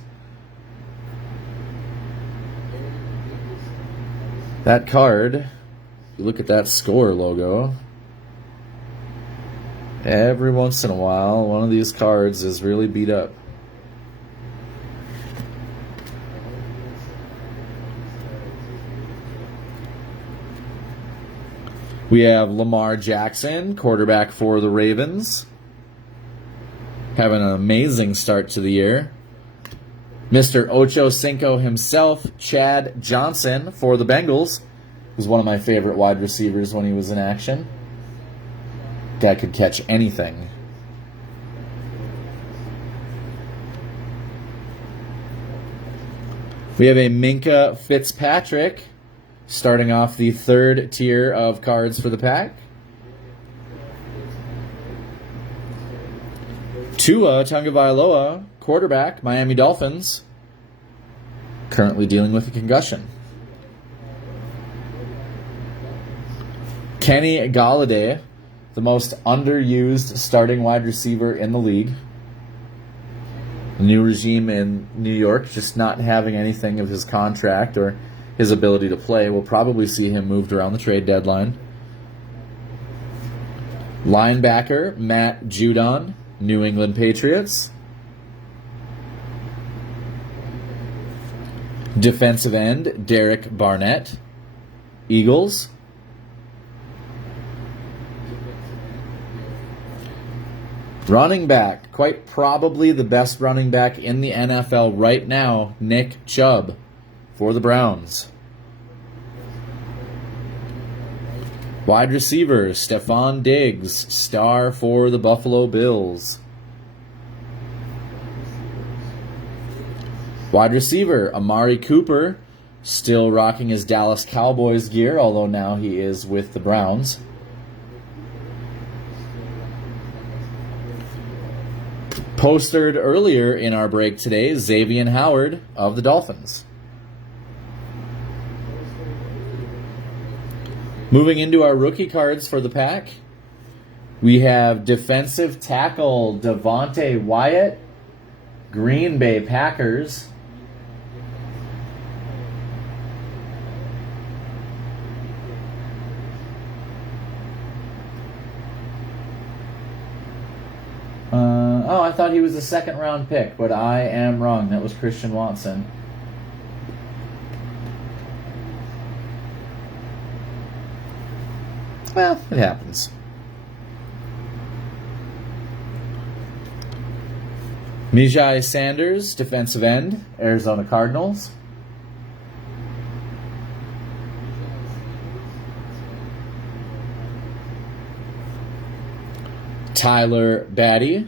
That card, you look at that score logo, every once in a while, one of these cards is really beat up. We have Lamar Jackson, quarterback for the Ravens. Having an amazing start to the year. Mr. Ocho Cinco himself, Chad Johnson for the Bengals. Was one of my favorite wide receivers when he was in action. Guy could catch anything. We have a Minka Fitzpatrick starting off the 3rd tier of cards for the pack. Tua Tagovailoa, quarterback, Miami Dolphins, currently dealing with a concussion. Kenny Golladay, the most underused starting wide receiver in the league. The new regime in New York, just not having anything of his contract or his ability to play. We'll probably see him moved around the trade deadline. Linebacker, Matt Judon, New England Patriots. Defensive end, Derek Barnett, Eagles. Running back, quite probably the best running back in the NFL right now, Nick Chubb for the Browns. Wide receiver, Stephon Diggs, star for the Buffalo Bills. Wide receiver, Amari Cooper, still rocking his Dallas Cowboys gear, although now he is with the Browns. Postered earlier in our break today, Xavier Howard of the Dolphins. Moving into our rookie cards for the pack, we have defensive tackle Devontae Wyatt, Green Bay Packers. Oh, I thought he was a second-round pick, but I am wrong. That was Christian Watson. Well, it happens. Mijai Sanders, defensive end, Arizona Cardinals. Tyler Batty,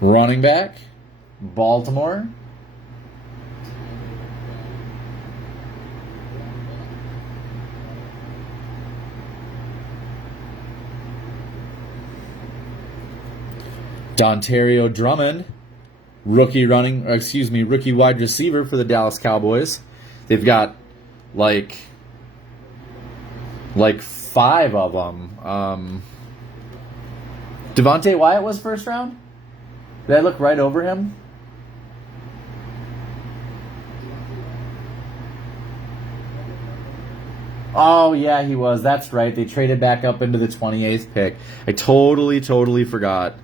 running back, Baltimore. Dontario Drummond, rookie wide receiver for the Dallas Cowboys. They've got like 5 of them. Devontae Wyatt was first round? Did I look right over him? Oh, yeah, he was. That's right. They traded back up into the 28th pick. I totally forgot.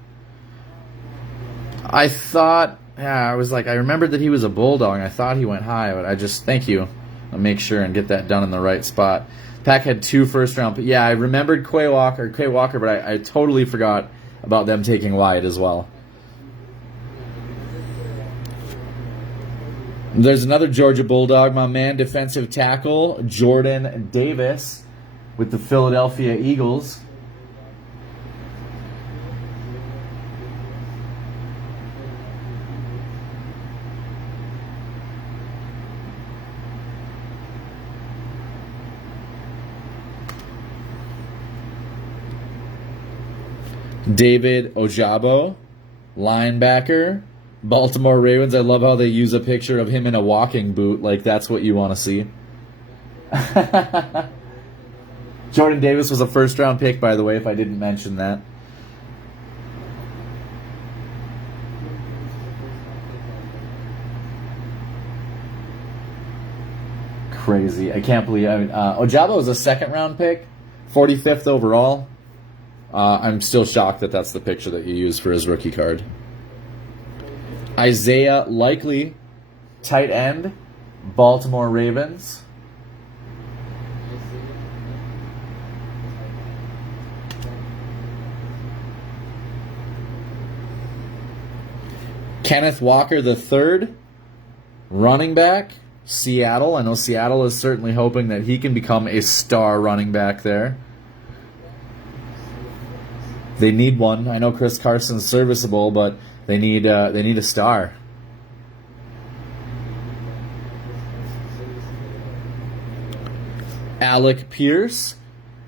I thought, I remembered that he was a Bulldog, and I thought he went high, but thank you. I'll make sure and get that done in the right spot. Pack had 2 first-round, but yeah, I remembered Quay Walker, but I totally forgot about them taking Wyatt as well. There's another Georgia Bulldog, my man, defensive tackle, Jordan Davis with the Philadelphia Eagles. David Ojabo, linebacker, Baltimore Ravens. I love how they use a picture of him in a walking boot, like that's what you want to see. Jordan Davis was a first-round pick, by the way, if I didn't mention that. Crazy. I can't believe Ojabo was a second-round pick, 45th overall. I'm still shocked that that's the picture that you used for his rookie card. Isaiah Likely, tight end, Baltimore Ravens. Kenneth Walker III, running back, Seattle. I know Seattle is certainly hoping that he can become a star running back there. They need one. I know Chris Carson's serviceable, but they need a star. Alec Pierce,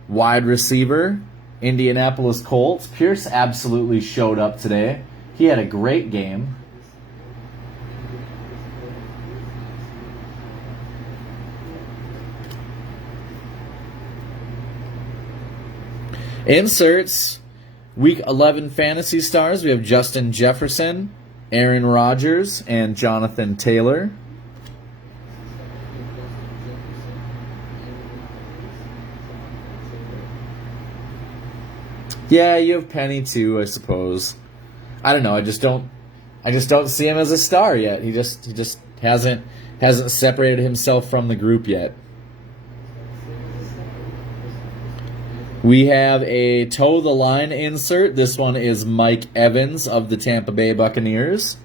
wide receiver, Indianapolis Colts. Pierce absolutely showed up today. He had a great game. Inserts. Week 11 Fantasy Stars, we have Justin Jefferson, Aaron Rodgers, and Jonathan Taylor. Yeah, you have Penny too, I suppose. I don't know, I just don't see him as a star yet. He just hasn't separated himself from the group yet. We have a toe the line insert. This one is Mike Evans of the Tampa Bay Buccaneers.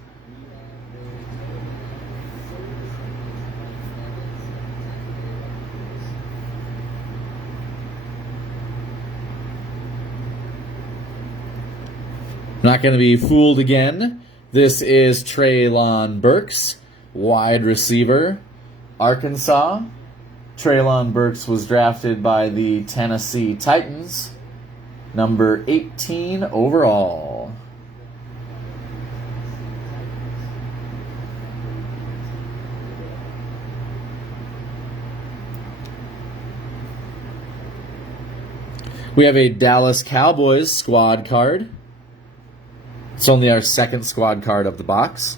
Not going to be fooled again. This is Treylon Burks, wide receiver, Arkansas. Treylon Burks was drafted by the Tennessee Titans, number 18 overall. We have a Dallas Cowboys squad card. It's only our second squad card of the box.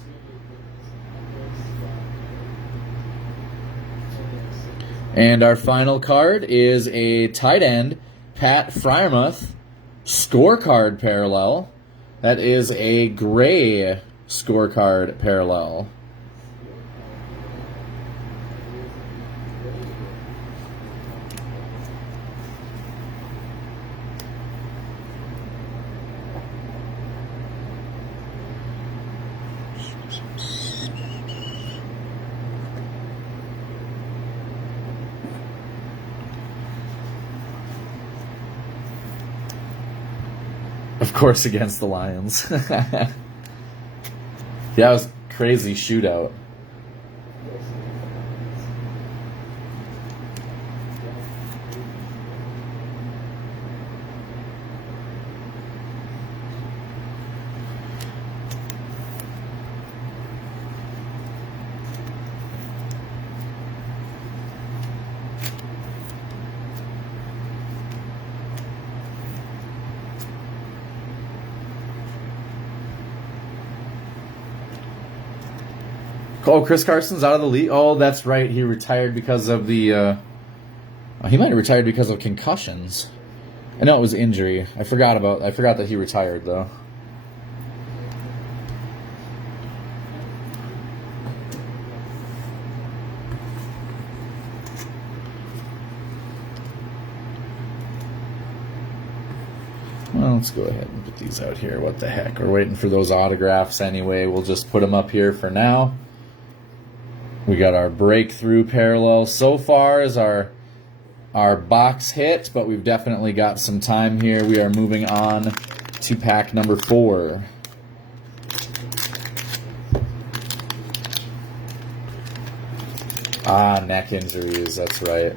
And our final card is a tight end, Pat Freiermuth, scorecard parallel. That is a gray scorecard parallel. Of course, against the Lions. Yeah, it was a crazy shootout. Oh, Chris Carson's out of the league. Oh, that's right. He retired because of the. He might have retired because of concussions. I know it was injury. I forgot that he retired though. Well, let's go ahead and put these out here. What the heck? We're waiting for those autographs anyway. We'll just put them up here for now. We got our breakthrough parallel so far as our box hit, but we've definitely got some time here. We are moving on to pack number 4. Ah, neck injuries, that's right.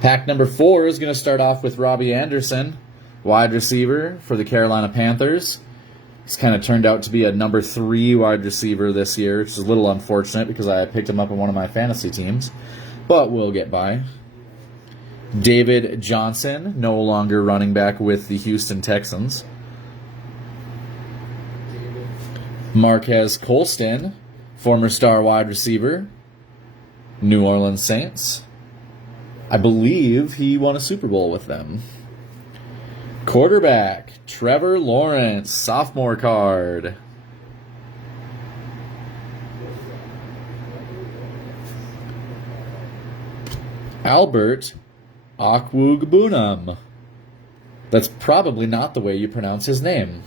Pack number 4 is going to start off with Robbie Anderson, wide receiver for the Carolina Panthers. He's kind of turned out to be a number 3 wide receiver this year, which is a little unfortunate because I picked him up in one of my fantasy teams, but we'll get by. David Johnson, no longer running back with the Houston Texans. Marquez Colston, former star wide receiver, New Orleans Saints. I believe he won a Super Bowl with them. Quarterback, Trevor Lawrence, sophomore card. Albert Okwuegbunam. That's probably not the way you pronounce his name.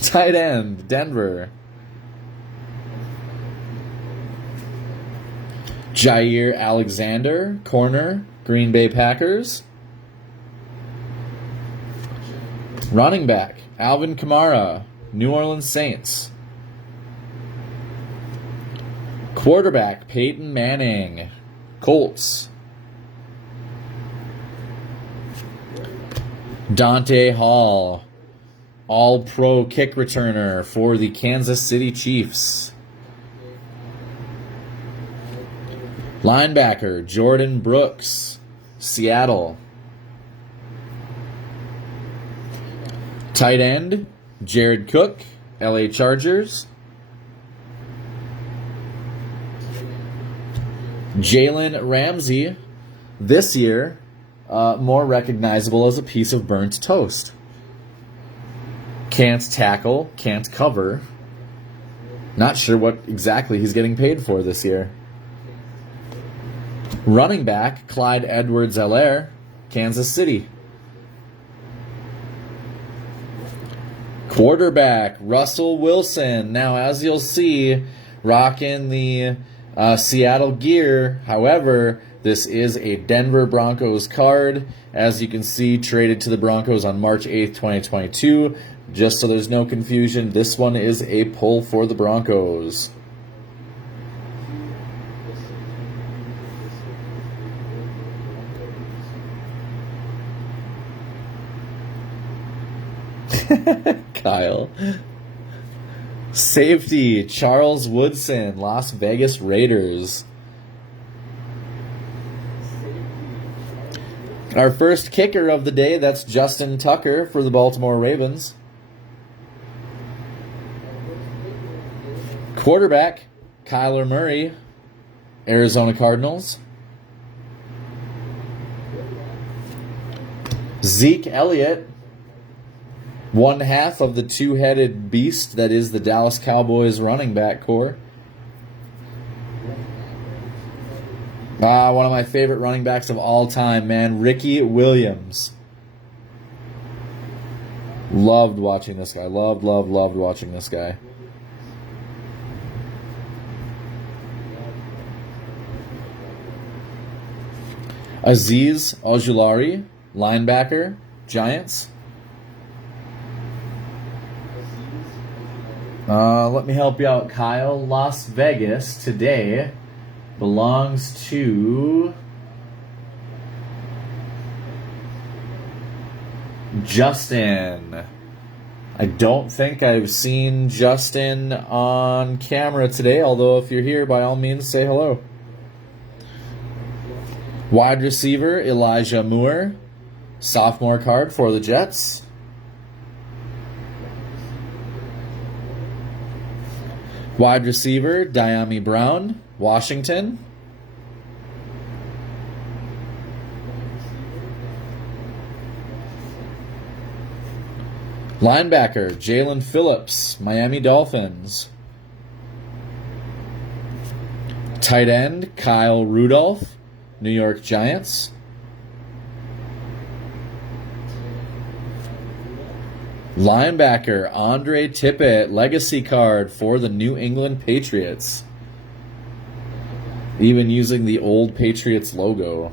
Tight end, Denver. Jair Alexander, corner, Green Bay Packers. Running back, Alvin Kamara, New Orleans Saints. Quarterback, Peyton Manning, Colts. Dante Hall, All-Pro kick returner for the Kansas City Chiefs. Linebacker, Jordan Brooks, Seattle. Tight end, Jared Cook, LA Chargers. Jalen Ramsey, this year, more recognizable as a piece of burnt toast. Can't tackle, can't cover. Not sure what exactly he's getting paid for this year. Running back, Clyde Edwards-Helaire, Kansas City. Quarterback, Russell Wilson. Now, as you'll see, rocking the Seattle gear. However, this is a Denver Broncos card. As you can see, traded to the Broncos on March 8th, 2022. Just so there's no confusion, this one is a pull for the Broncos. Kyle. Safety, Charles Woodson, Las Vegas Raiders. Our first kicker of the day, that's Justin Tucker for the Baltimore Ravens. Quarterback, Kyler Murray, Arizona Cardinals. Zeke Elliott, one half of the two-headed beast that is the Dallas Cowboys running back core. One of my favorite running backs of all time, man, Ricky Williams. Loved watching this guy. Loved watching this guy. Azeez Ojulari, linebacker, Giants. Let me help you out, Kyle. Las Vegas today belongs to Justin. I don't think I've seen Justin on camera today, although if you're here, by all means, say hello. Wide receiver, Elijah Moore, sophomore card for the Jets. Wide receiver, Diami Brown, Washington. Linebacker, Jalen Phillips, Miami Dolphins. Tight end, Kyle Rudolph, New York Giants. Linebacker, Andre Tippett, legacy card for the New England Patriots. Even using the old Patriots logo.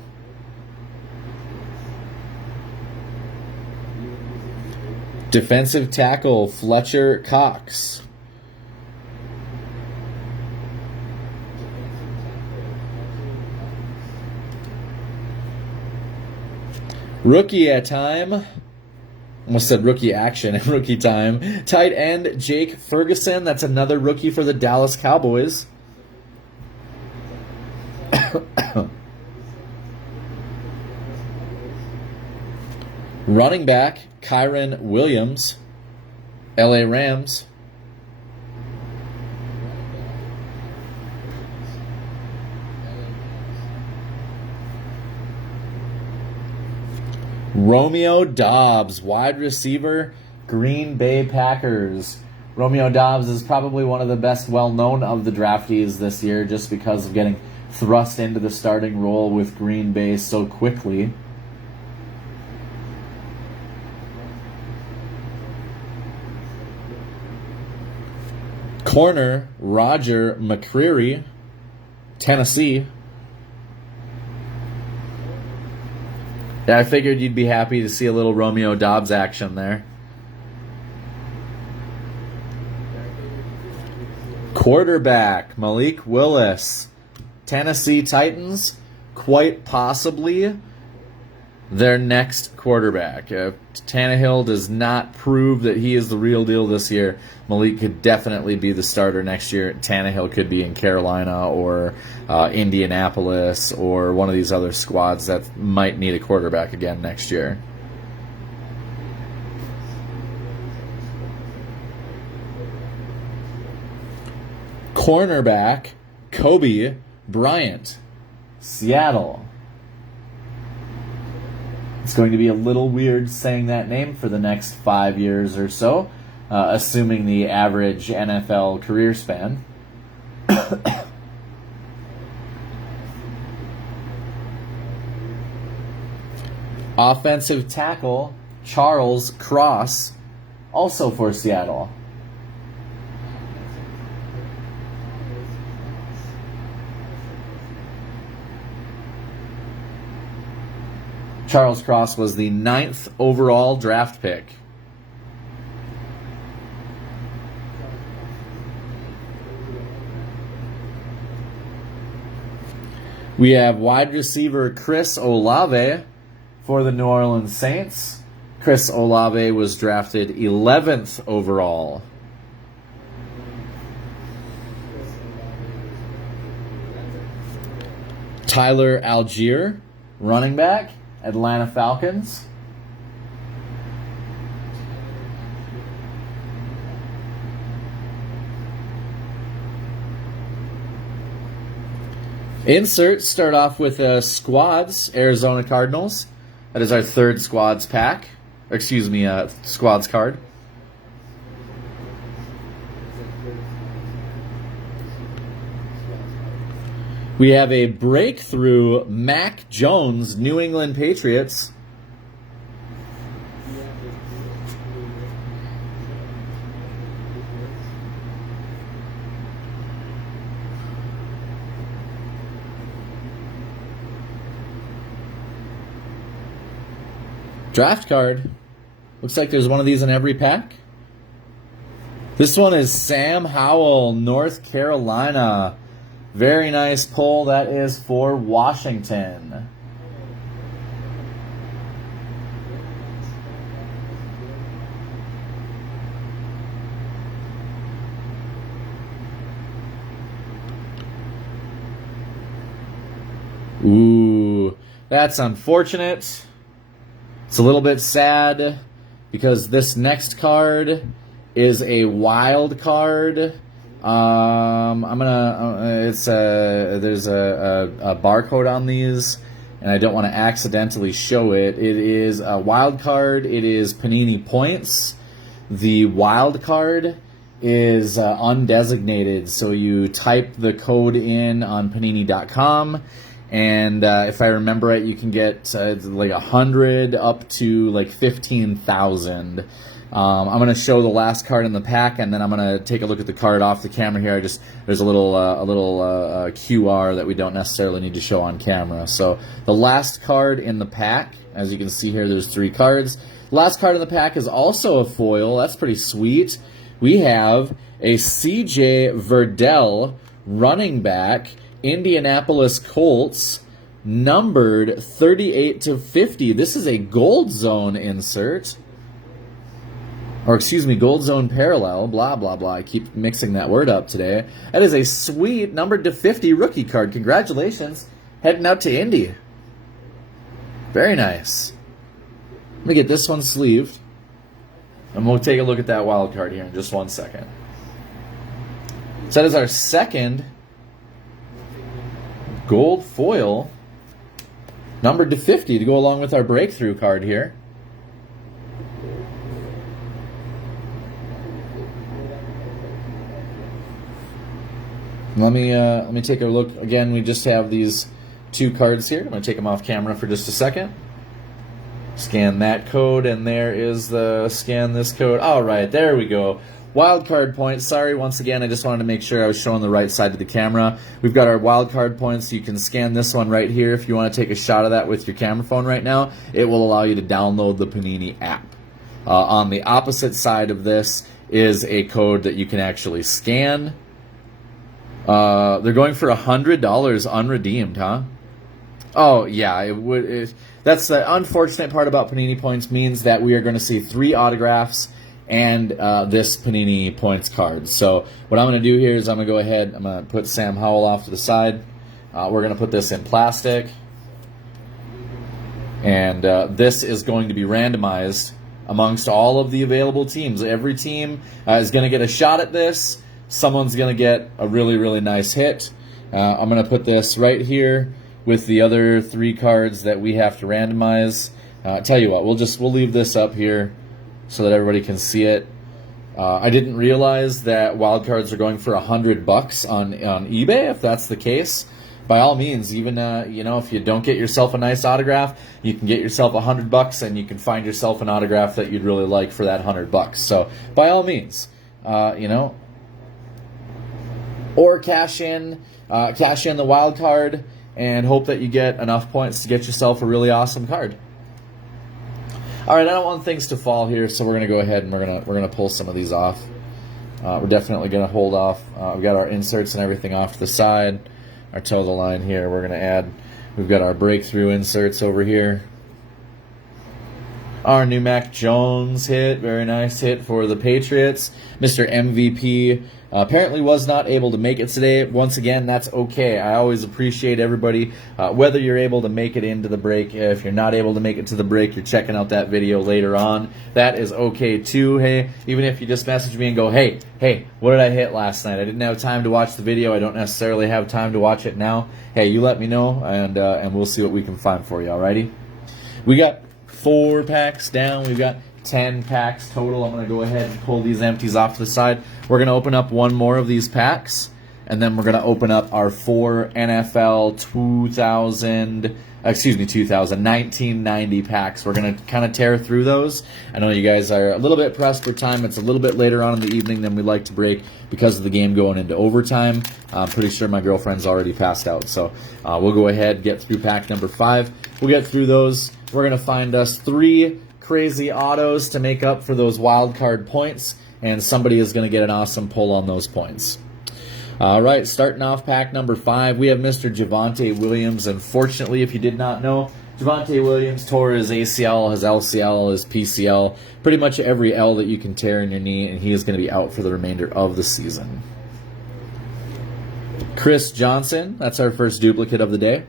Defensive tackle, Fletcher Cox. Rookie at time. Almost said rookie action and rookie time. Tight end, Jake Ferguson. That's another rookie for the Dallas Cowboys. Running back, Kyren Williams, LA Rams. Romeo Doubs, wide receiver, Green Bay Packers. Romeo Doubs is probably one of the best well-known of the draftees this year just because of getting thrust into the starting role with Green Bay so quickly. Corner, Roger McCreary, Tennessee. Yeah, I figured you'd be happy to see a little Romeo Doubs action there. Quarterback, Malik Willis, Tennessee Titans, quite possibly their next quarterback. If Tannehill does not prove that he is the real deal this year, Malik could definitely be the starter next year. Tannehill could be in Carolina or Indianapolis or one of these other squads that might need a quarterback again next year. Cornerback, Kobe Bryant, Seattle. It's going to be a little weird saying that name for the next 5 years or so, assuming the average NFL career span. Offensive tackle, Charles Cross, also for Seattle. Charles Cross was the 9th overall draft pick. We have wide receiver Chris Olave for the New Orleans Saints. Chris Olave was drafted 11th overall. Tyler Algier, running back, Atlanta Falcons. Inserts start off with Squads, Arizona Cardinals. That is our third Squads pack. Or excuse me, Squads card. We have a breakthrough Mac Jones, New England Patriots. Draft card. Looks like there's one of these in every pack. This one is Sam Howell, North Carolina. Very nice pull. That is for Washington. Ooh, that's unfortunate. It's a little bit sad because this next card is a wild card. There's a barcode on these, and I don't want to accidentally show it. It is a wild card. It is Panini points. The wild card is undesignated, so you type the code in on Panini.com. And if I remember it, you can get like 100 up to like 15,000. I'm going to show the last card in the pack, and then I'm going to take a look at the card off the camera here. There's a little QR that we don't necessarily need to show on camera. So the last card in the pack, as you can see here, there's 3 cards. Last card in the pack is also a foil. That's pretty sweet. We have a C.J. Verdell, running back, Indianapolis Colts, numbered 38/50. This is a gold zone insert. Or excuse me, gold zone parallel, blah, blah, blah. I keep mixing that word up today. That is a sweet numbered to 50 rookie card. Congratulations. Heading out to Indy. Very nice. Let me get this one sleeved. And we'll take a look at that wild card here in just 1 second. So that is our second gold foil, numbered to 50, to go along with our breakthrough card here. Let me take a look again. We just have these 2 cards here. I'm going to take them off camera for just a second. Scan that code, and there is the scan this code. All right, there we go. Wild card points. Sorry, once again, I just wanted to make sure I was showing the right side of the camera. We've got our wild card points. You can scan this one right here if you want to take a shot of that with your camera phone right now. It will allow you to download the Panini app. On the opposite side of this is a code that you can actually scan. They're going for $100 unredeemed, huh? Oh, yeah, it would. That's the unfortunate part about Panini points, means that we are going to see 3 autographs and this Panini points card. So what I'm going to do here is I'm going to go ahead, I'm going to put Sam Howell off to the side. We're going to put this in plastic. And this is going to be randomized amongst all of the available teams. Every team is going to get a shot at this. Someone's going to get a really, really nice hit. I'm going to put this right here with the other 3 cards that we have to randomize. Tell you what, we'll leave this up here so that everybody can see it. I didn't realize that wild cards are going for $100 on eBay. If that's the case, by all means, even if you don't get yourself a nice autograph, you can get yourself $100, and you can find yourself an autograph that you'd really like for that $100. So by all means, or cash in the wild card and hope that you get enough points to get yourself a really awesome card. All right, I don't want things to fall here, so we're going to go ahead and we're going to pull some of these off. We're definitely going to hold off. We've got our inserts and everything off to the side. Our toe of the line here, we're going to add. We've got our breakthrough inserts over here. Our new Mac Jones hit. Very nice hit for the Patriots. Mr. MVP apparently was not able to make it today. Once again, that's okay. I always appreciate everybody, whether you're able to make it into the break. If you're not able to make it to the break, you're checking out that video later on. That is okay too. Hey, even if you just message me and go, hey, what did I hit last night? I didn't have time to watch the video. I don't necessarily have time to watch it now. Hey, you let me know, and we'll see what we can find for you, alrighty? We got 4 packs down. We've got 10 packs total. I'm going to go ahead and pull these empties off to the side. We're going to open up one more of these packs, and then we're going to open up our 4 NFL 1990 packs. We're going to kind of tear through those. I know you guys are a little bit pressed for time. It's a little bit later on in the evening than we like to break because of the game going into overtime. I'm pretty sure my girlfriend's already passed out. So we'll go ahead, get through pack number 5. We'll get through those. We're going to find us 3 crazy autos to make up for those wild card points, and somebody is going to get an awesome pull on those points. All right, starting off pack number 5, we have Mr. Javonte Williams. Unfortunately, if you did not know, Javonte Williams tore his ACL, his LCL, his PCL, pretty much every L that you can tear in your knee, and he is going to be out for the remainder of the season. Chris Johnson, that's our first duplicate of the day.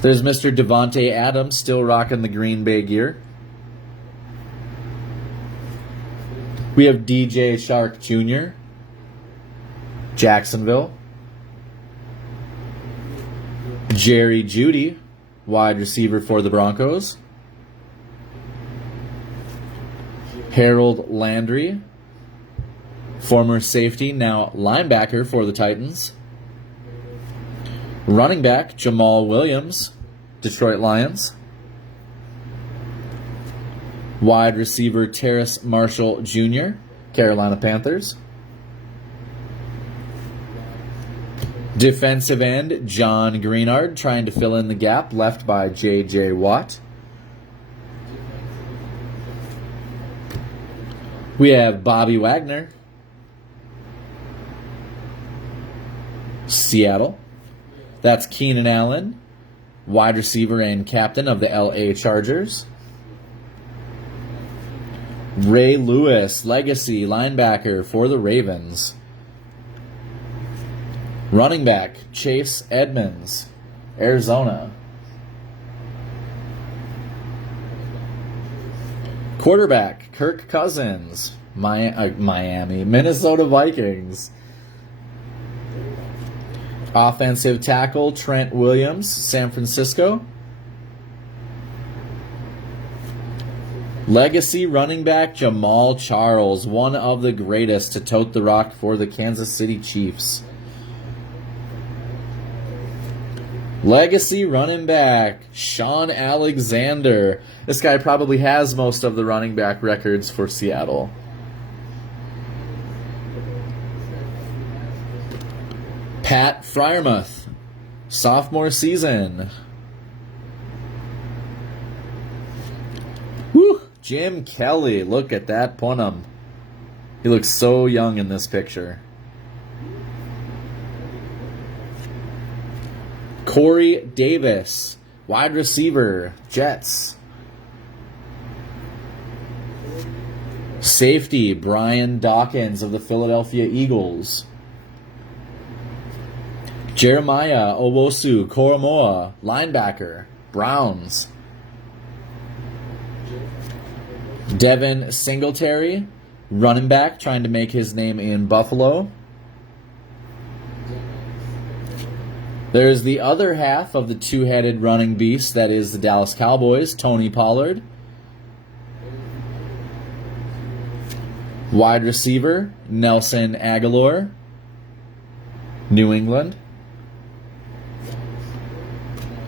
There's Mr. Devontae Adams, still rocking the Green Bay gear. We have DJ Shark Jr., Jacksonville. Jerry Jeudy, wide receiver for the Broncos. Harold Landry, former safety, now linebacker for the Titans. Running back, Jamal Williams, Detroit Lions. Wide receiver, Terrace Marshall Jr., Carolina Panthers. Defensive end, John Greenard, trying to fill in the gap left by J.J. Watt. We have Bobby Wagner, Seattle. That's Keenan Allen, wide receiver and captain of the L.A. Chargers. Ray Lewis, legacy linebacker for the Ravens. Running back, Chase Edmonds, Arizona. Quarterback, Kirk Cousins, Miami, Minnesota Vikings. Offensive tackle, Trent Williams, San Francisco. Legacy running back, Jamal Charles, one of the greatest to tote the rock for the Kansas City Chiefs. Legacy running back, Sean Alexander. This guy probably has most of the running back records for Seattle. Pat Freiermuth, sophomore season. Woo! Jim Kelly, look at that punum. He looks so young in this picture. Corey Davis, wide receiver, Jets. Safety, Brian Dawkins of the Philadelphia Eagles. Jeremiah Owosu Koromoa, linebacker, Browns. Devin Singletary, running back, trying to make his name in Buffalo. There's the other half of the two-headed running beast that is the Dallas Cowboys, Tony Pollard. Wide receiver, Nelson Aguilar, New England.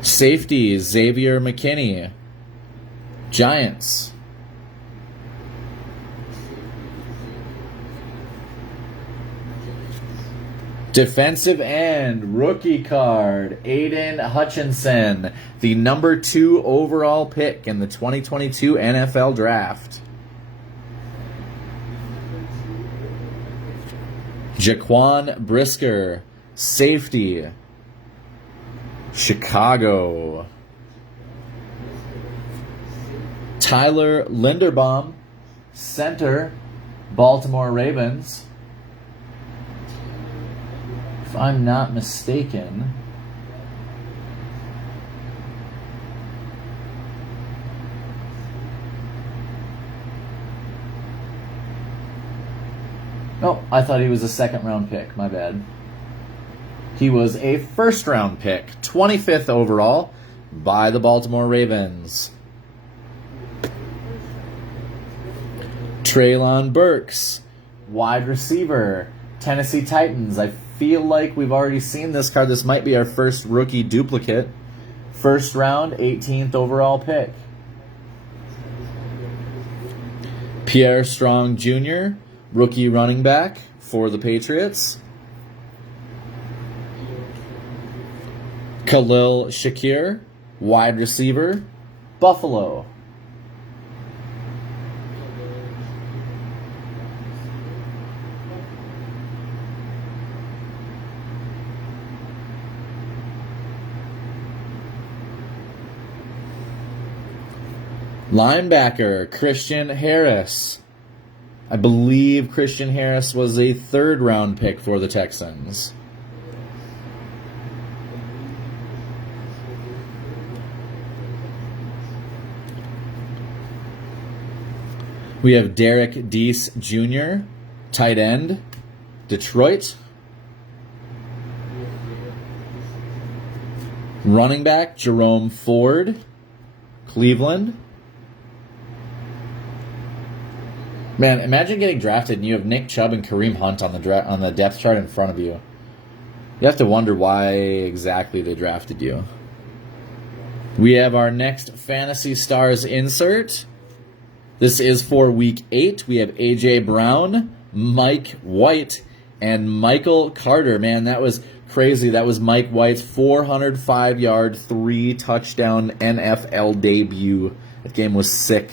Safety, Xavier McKinney, Giants. Defensive end, rookie card, Aiden Hutchinson, the number 2 overall pick in the 2022 NFL Draft. Jaquan Brisker, safety, Chicago. Tyler Linderbaum, center, Baltimore Ravens. If I'm not mistaken, oh, I thought he was a second-round pick. My bad. He was a first-round pick, 25th overall, by the Baltimore Ravens. Treylon Burks, wide receiver, Tennessee Titans. I feel like we've already seen this card. This might be our first rookie duplicate. First round, 18th overall pick. Pierre Strong Jr., rookie running back for the Patriots. Khalil Shakir, wide receiver, Buffalo. Linebacker, Christian Harris. I believe Christian Harris was a third-round pick for the Texans. We have Derek Deese Jr., tight end, Detroit. Running back, Jerome Ford, Cleveland. Man, imagine getting drafted and you have Nick Chubb and Kareem Hunt on the depth chart in front of you. You have to wonder why exactly they drafted you. We have our next Fantasy Stars insert. This is for Week 8. We have A.J. Brown, Mike White, and Michael Carter. Man, that was crazy. That was Mike White's 405-yard, 3-touchdown NFL debut. That game was sick.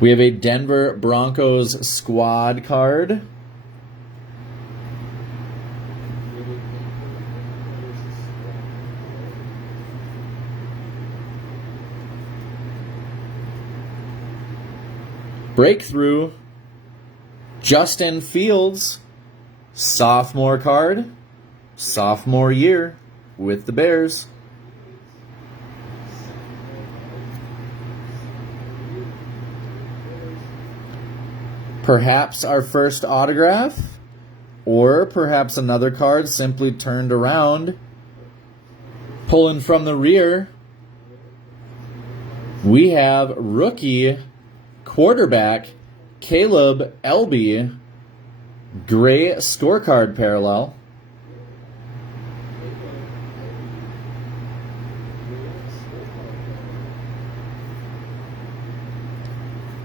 We have a Denver Broncos squad card. Breakthrough, Justin Fields, sophomore card, sophomore year with the Bears. Perhaps our first autograph, or perhaps another card simply turned around. Pulling from the rear, we have rookie quarterback Caleb Elby, gray scorecard parallel.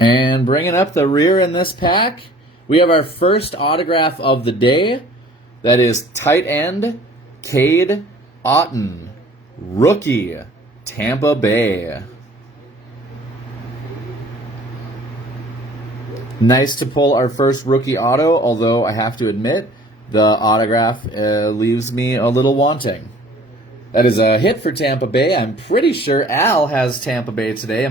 And bringing up the rear in this pack, we have our first autograph of the day. That is tight end Cade Otton, rookie, Tampa Bay. Nice to pull our first rookie auto, although I have to admit, the autograph leaves me a little wanting. That is a hit for Tampa Bay. I'm pretty sure Al has Tampa Bay today.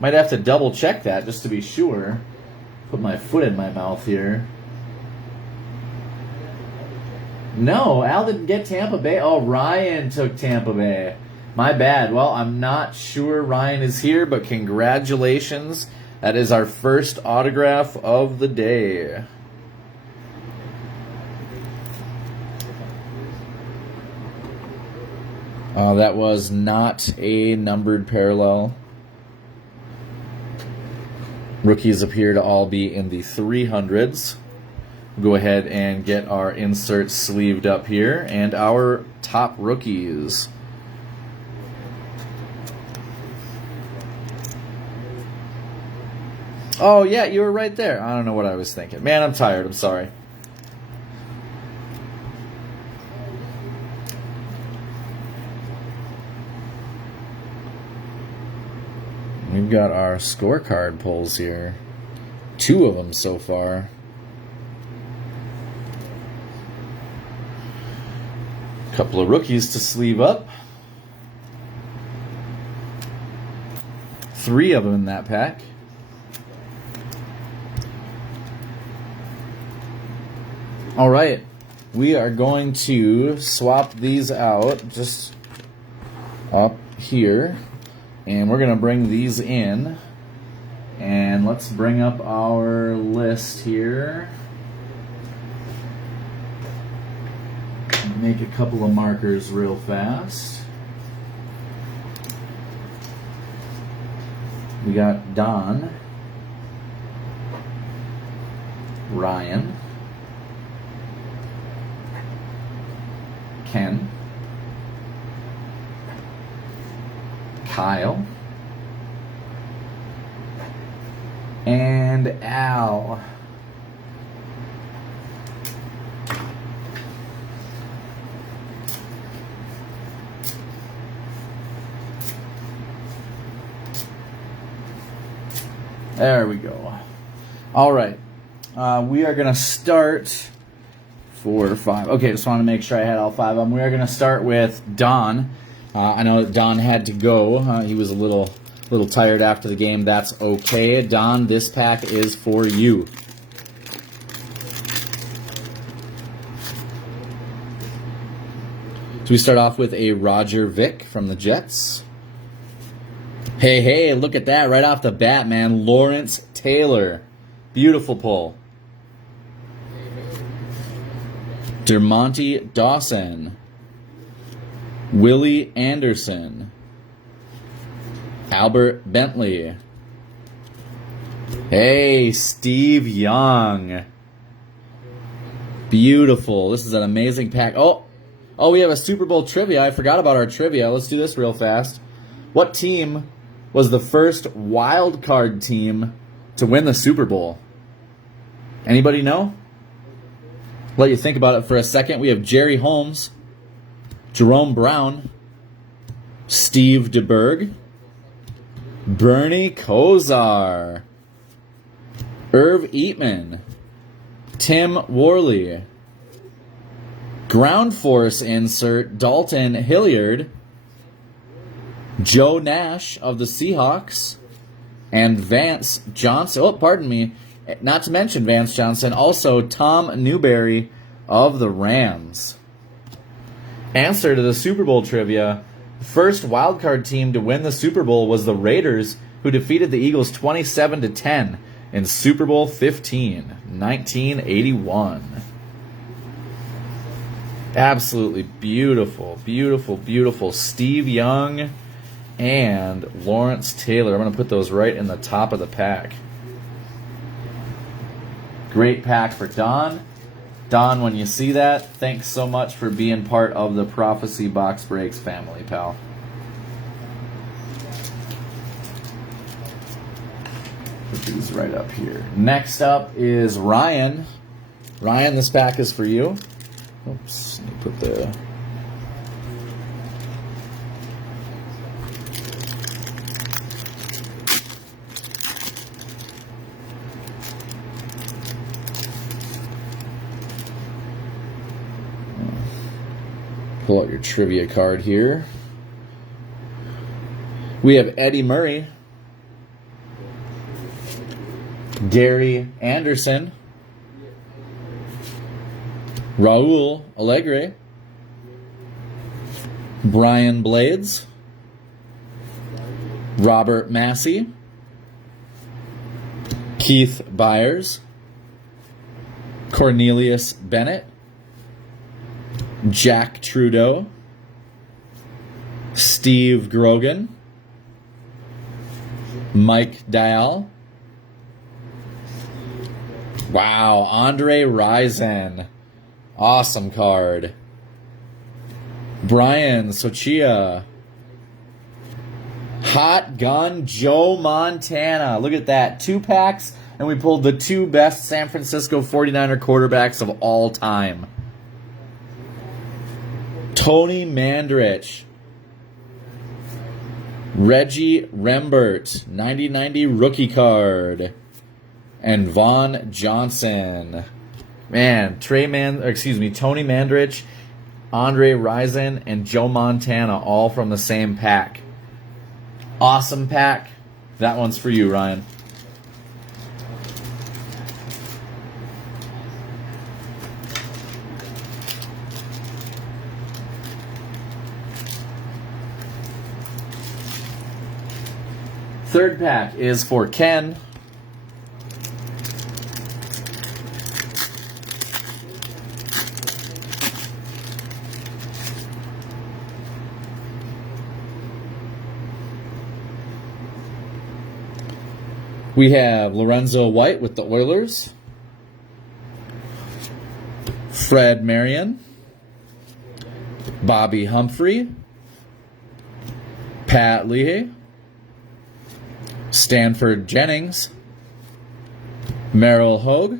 Might have to double check that just to be sure. Put my foot in my mouth here. No, Al didn't get Tampa Bay. Oh, Ryan took Tampa Bay. My bad. Well, I'm not sure Ryan is here, but congratulations. That is our first autograph of the day. That was not a numbered parallel. Rookies appear to all be in the 300s. We'll go ahead and get our insert sleeved up here and our top rookies. Oh, yeah, you were right there. I don't know what I was thinking. Man, I'm tired. I'm sorry. We've got our scorecard pulls here. 2 of them so far. Couple of rookies to sleeve up. 3 of them in that pack. All right. We are going to swap these out just up here. And we're going to bring these in. And let's bring up our list here. Make a couple of markers real fast. We got Don, Ryan, Ken, Kyle, and Al. There we go. All right. We are going to start 4 or 5. Okay, just want to make sure I had all 5 of them. We are going to start with Don. I know that Don had to go. He was a little tired after the game. That's okay. Don, this pack is for you. So we start off with a Roger Vick from the Jets. Hey, look at that right off the bat, man. Lawrence Taylor. Beautiful pull. Dermontti Dawson. Willie Anderson. Albert Bentley. Hey, Steve Young. Beautiful. This is an amazing pack. Oh, we have a Super Bowl trivia. I forgot about our trivia. Let's do this real fast. What team was the first wild card team to win the Super Bowl? Anybody know? Let you think about it for a second. We have Jerry Holmes, Jerome Brown, Steve DeBerg, Bernie Kosar, Irv Eatman, Tim Worley, Ground Force insert Dalton Hilliard, Joe Nash of the Seahawks, and Vance Johnson. Oh, pardon me. Not to mention Vance Johnson. Also, Tom Newberry of the Rams. Answer to the Super Bowl trivia. First wildcard team to win the Super Bowl was the Raiders, who defeated the Eagles 27-10 in Super Bowl 15, 1981. Absolutely beautiful, beautiful, beautiful. Steve Young and Lawrence Taylor. I'm going to put those right in the top of the pack. Great pack for Don. Don, when you see that, thanks so much for being part of the Prophecy Box Breaks family, pal. Put these right up here. Next up is Ryan. Ryan, this pack is for you. Oops, let me put the... Pull out your trivia card here. We have Eddie Murray, Gary Anderson, Raul Allegre, Brian Blades, Robert Massey, Keith Byers, Cornelius Bennett, Jack Trudeau, Steve Grogan, Mike Dial. Wow, Andre Rison. Awesome card. Brian Sochia. Hot Gun Joe Montana. Look at that. 2 packs, and we pulled the 2 best San Francisco 49er quarterbacks of all time. Tony Mandrich, Reggie Rembert, 90/90 rookie card, and Vaughn Johnson. Man, Tony Mandrich, Andre Rison, and Joe Montana, all from the same pack. Awesome pack. That one's for you, Ryan. Third pack is for Ken. We have Lorenzo White with the Oilers. Fred Marion. Bobby Humphrey. Pat Leahy. Stanford Jennings. Merrill Hogue.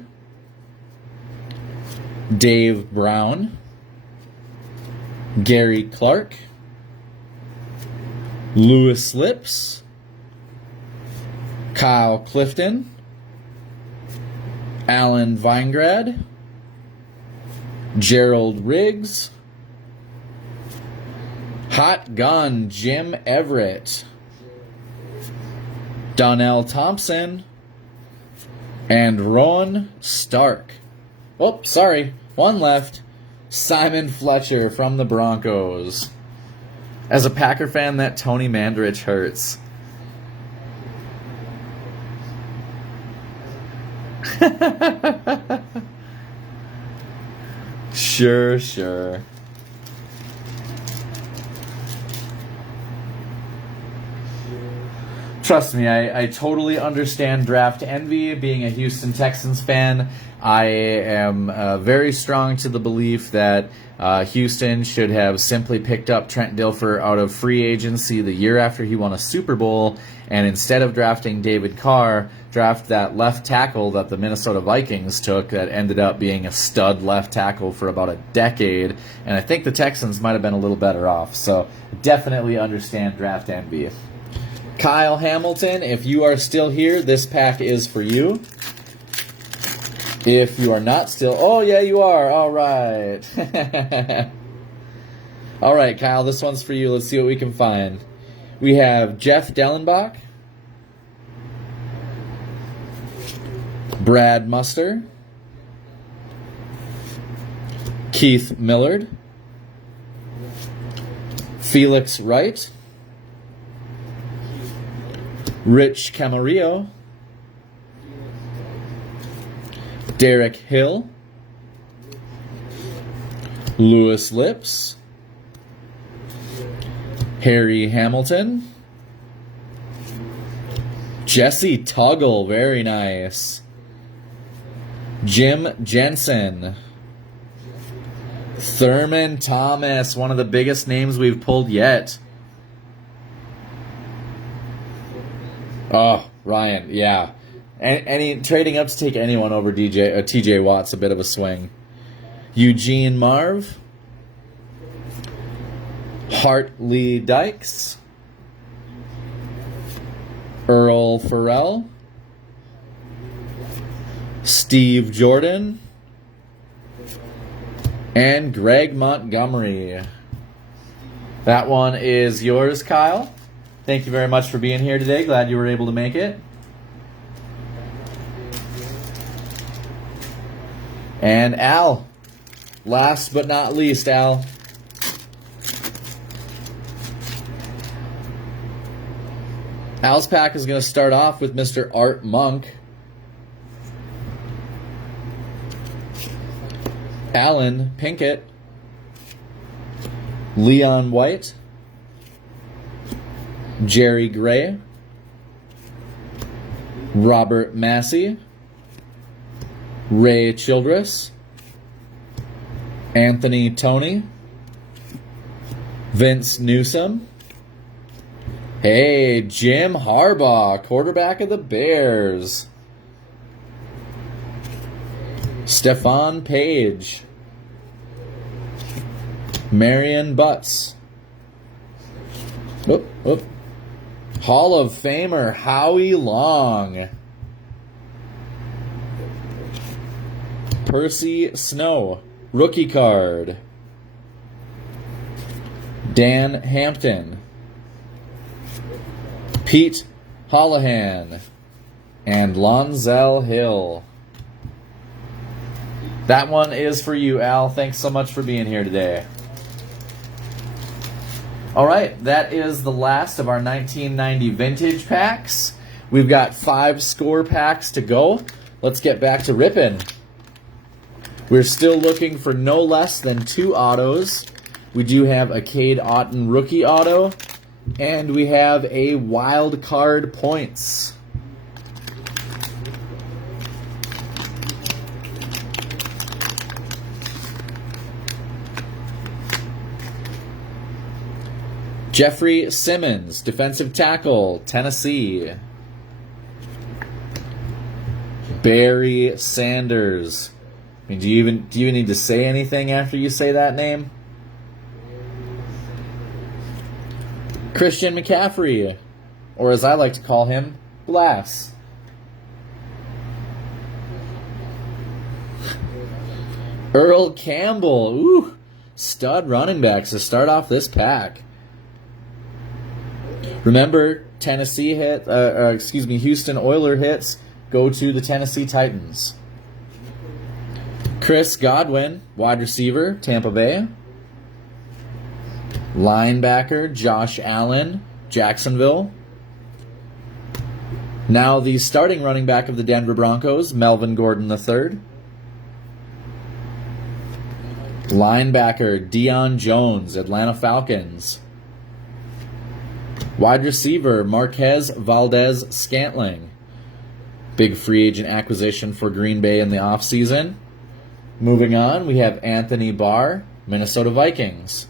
Dave Brown. Gary Clark. Lewis Lips. Kyle Clifton. Alan Weingrad. Gerald Riggs. Hot Gun Jim Everett. Donnell Thompson. And Ron Stark. Oh, sorry. One left. Simon Fletcher from the Broncos. As a Packer fan, that Tony Mandarich hurts. Sure. Trust me, I totally understand draft envy. Being a Houston Texans fan, I am very strong to the belief that Houston should have simply picked up Trent Dilfer out of free agency the year after he won a Super Bowl, and instead of drafting David Carr, draft that left tackle that the Minnesota Vikings took that ended up being a stud left tackle for about a decade, and I think the Texans might have been a little better off. So definitely understand draft envy. Kyle Hamilton, if you are still here, this pack is for you. If you are not still... Oh, yeah, you are. All right. All right, Kyle, this one's for you. Let's see what we can find. We have Jeff Dellenbach. Brad Muster. Keith Millard. Felix Wright. Rich Camarillo. Derek Hill. Lewis Lips. Harry Hamilton. Jesse Tuggle, very nice. Jim Jensen. Thurman Thomas, one of the biggest names we've pulled yet. Oh, Ryan, yeah. Any trading up to take anyone over TJ Watt's a bit of a swing. Eugene Marv. Hartley Dykes. Earl Farrell. Steve Jordan. And Greg Montgomery. That one is yours, Kyle. Thank you very much for being here today. Glad you were able to make it. And Al, last but not least, Al. Al's pack is going to start off with Mr. Art Monk. Alan Pinkett. Leon White. Jerry Gray. Robert Massey. Ray Childress. Anthony Toney. Vince Newsom. Hey, Jim Harbaugh, quarterback of the Bears. Stephon Page. Marion Butts. Whoop. Hall of Famer Howie Long. Percy Snow, rookie card. Dan Hampton. Pete Holohan, and Lonzel Hill. That one is for you, Al. Thanks so much for being here today. All right, that is the last of our 1990 vintage packs. We've got 5 score packs to go. Let's get back to ripping. We're still looking for no less than 2 autos. We do have a Cade Otton rookie auto, and we have a wild card points. Jeffrey Simmons, defensive tackle, Tennessee. Barry Sanders. I mean, do you even need to say anything after you say that name? Christian McCaffrey, or as I like to call him, Glass. Earl Campbell, ooh, stud running backs to start off this pack. Remember, Houston Oiler hits go to the Tennessee Titans. Chris Godwin, wide receiver, Tampa Bay. Linebacker, Josh Allen, Jacksonville. Now the starting running back of the Denver Broncos, Melvin Gordon III. Linebacker, Deion Jones, Atlanta Falcons. Wide receiver, Marquez Valdez-Scantling. Big free agent acquisition for Green Bay in the offseason. Moving on, we have Anthony Barr, Minnesota Vikings.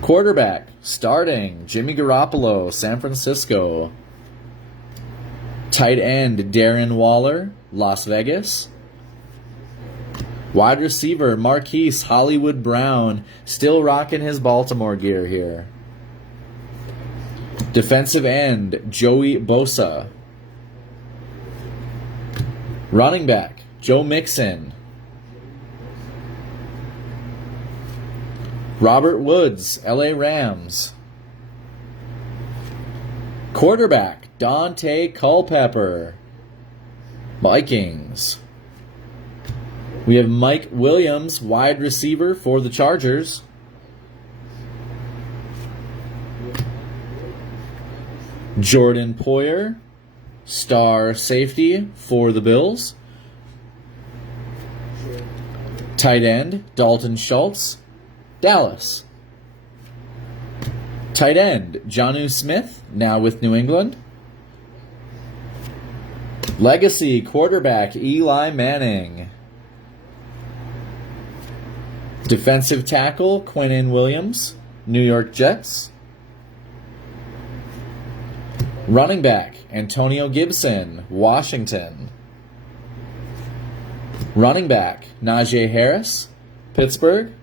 Quarterback, starting, Jimmy Garoppolo, San Francisco. Tight end, Darren Waller, Las Vegas. Wide receiver, Marquise Hollywood Brown, still rocking his Baltimore gear here. Defensive end, Joey Bosa. Running back, Joe Mixon. Robert Woods, LA Rams. Quarterback, Dante Culpepper, Vikings. We have Mike Williams, wide receiver for the Chargers. Jordan Poyer, star safety for the Bills. Tight end, Dalton Schultz, Dallas. Tight end, Jonnu Smith, now with New England. Legacy quarterback, Eli Manning. Defensive tackle, Quinnen Williams, New York Jets. Running back, Antonio Gibson, Washington. Running back, Najee Harris, Pittsburgh.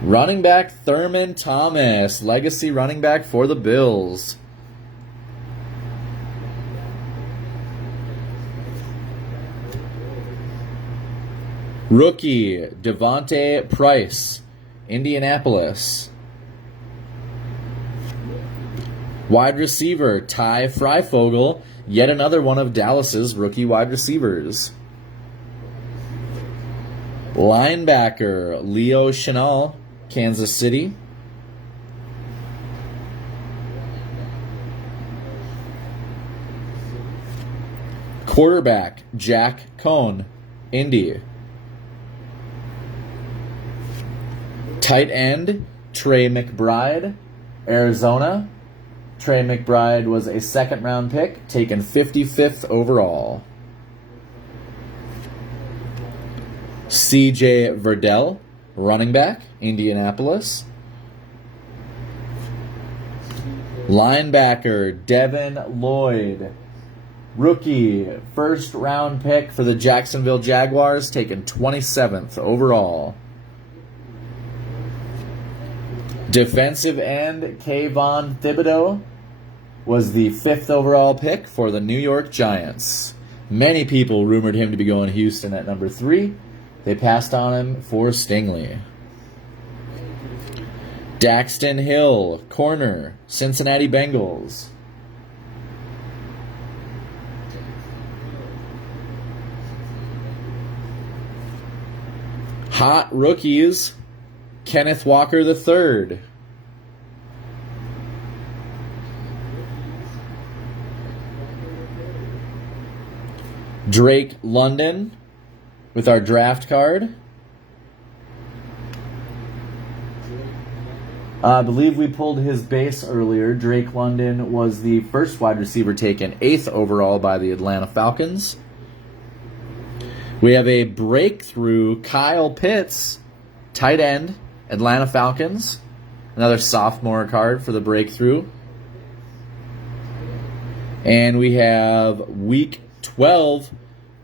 Running back, Thurman Thomas, legacy running back for the Bills. Rookie, Devontae Price, Indianapolis. Wide receiver, Ty Freifogel, yet another one of Dallas's rookie wide receivers. Linebacker, Leo Chenal, Kansas City. Quarterback, Jack Cohn, Indy. Tight end, Trey McBride, Arizona. Trey McBride was a second-round pick, taken 55th overall. C.J. Verdell, running back, Indianapolis. Linebacker, Devin Lloyd, rookie, first-round pick for the Jacksonville Jaguars, taken 27th overall. Defensive end, Kayvon Thibodeau, was the 5th overall pick for the New York Giants. Many people rumored him to be going to Houston at number 3. They passed on him for Stingley. Daxton Hill, corner, Cincinnati Bengals. Hot rookies, Kenneth Walker III. Drake London with our draft card. I believe we pulled his base earlier. Drake London was the first wide receiver taken 8th overall by the Atlanta Falcons. We have a breakthrough Kyle Pitts, tight end, Atlanta Falcons. Another sophomore card for the breakthrough. And we have Week 12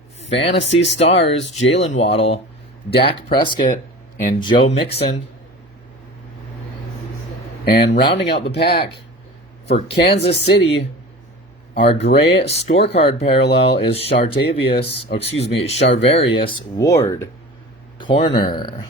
Fantasy Stars, Jalen Waddle, Dak Prescott, and Joe Mixon. And rounding out the pack for Kansas City, our gray scorecard parallel is Charvarius Ward, corner.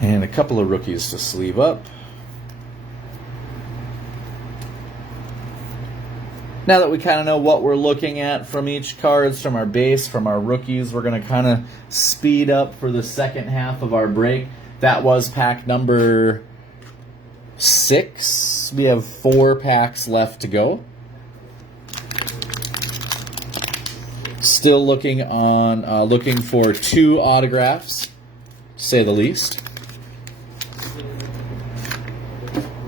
And a couple of rookies to sleeve up. Now that we kind of know what we're looking at from each cards, from our base, from our rookies, we're going to kind of speed up for the second half of our break. That was pack number 6. We have 4 packs left to go. Still looking for 2 autographs, to say the least.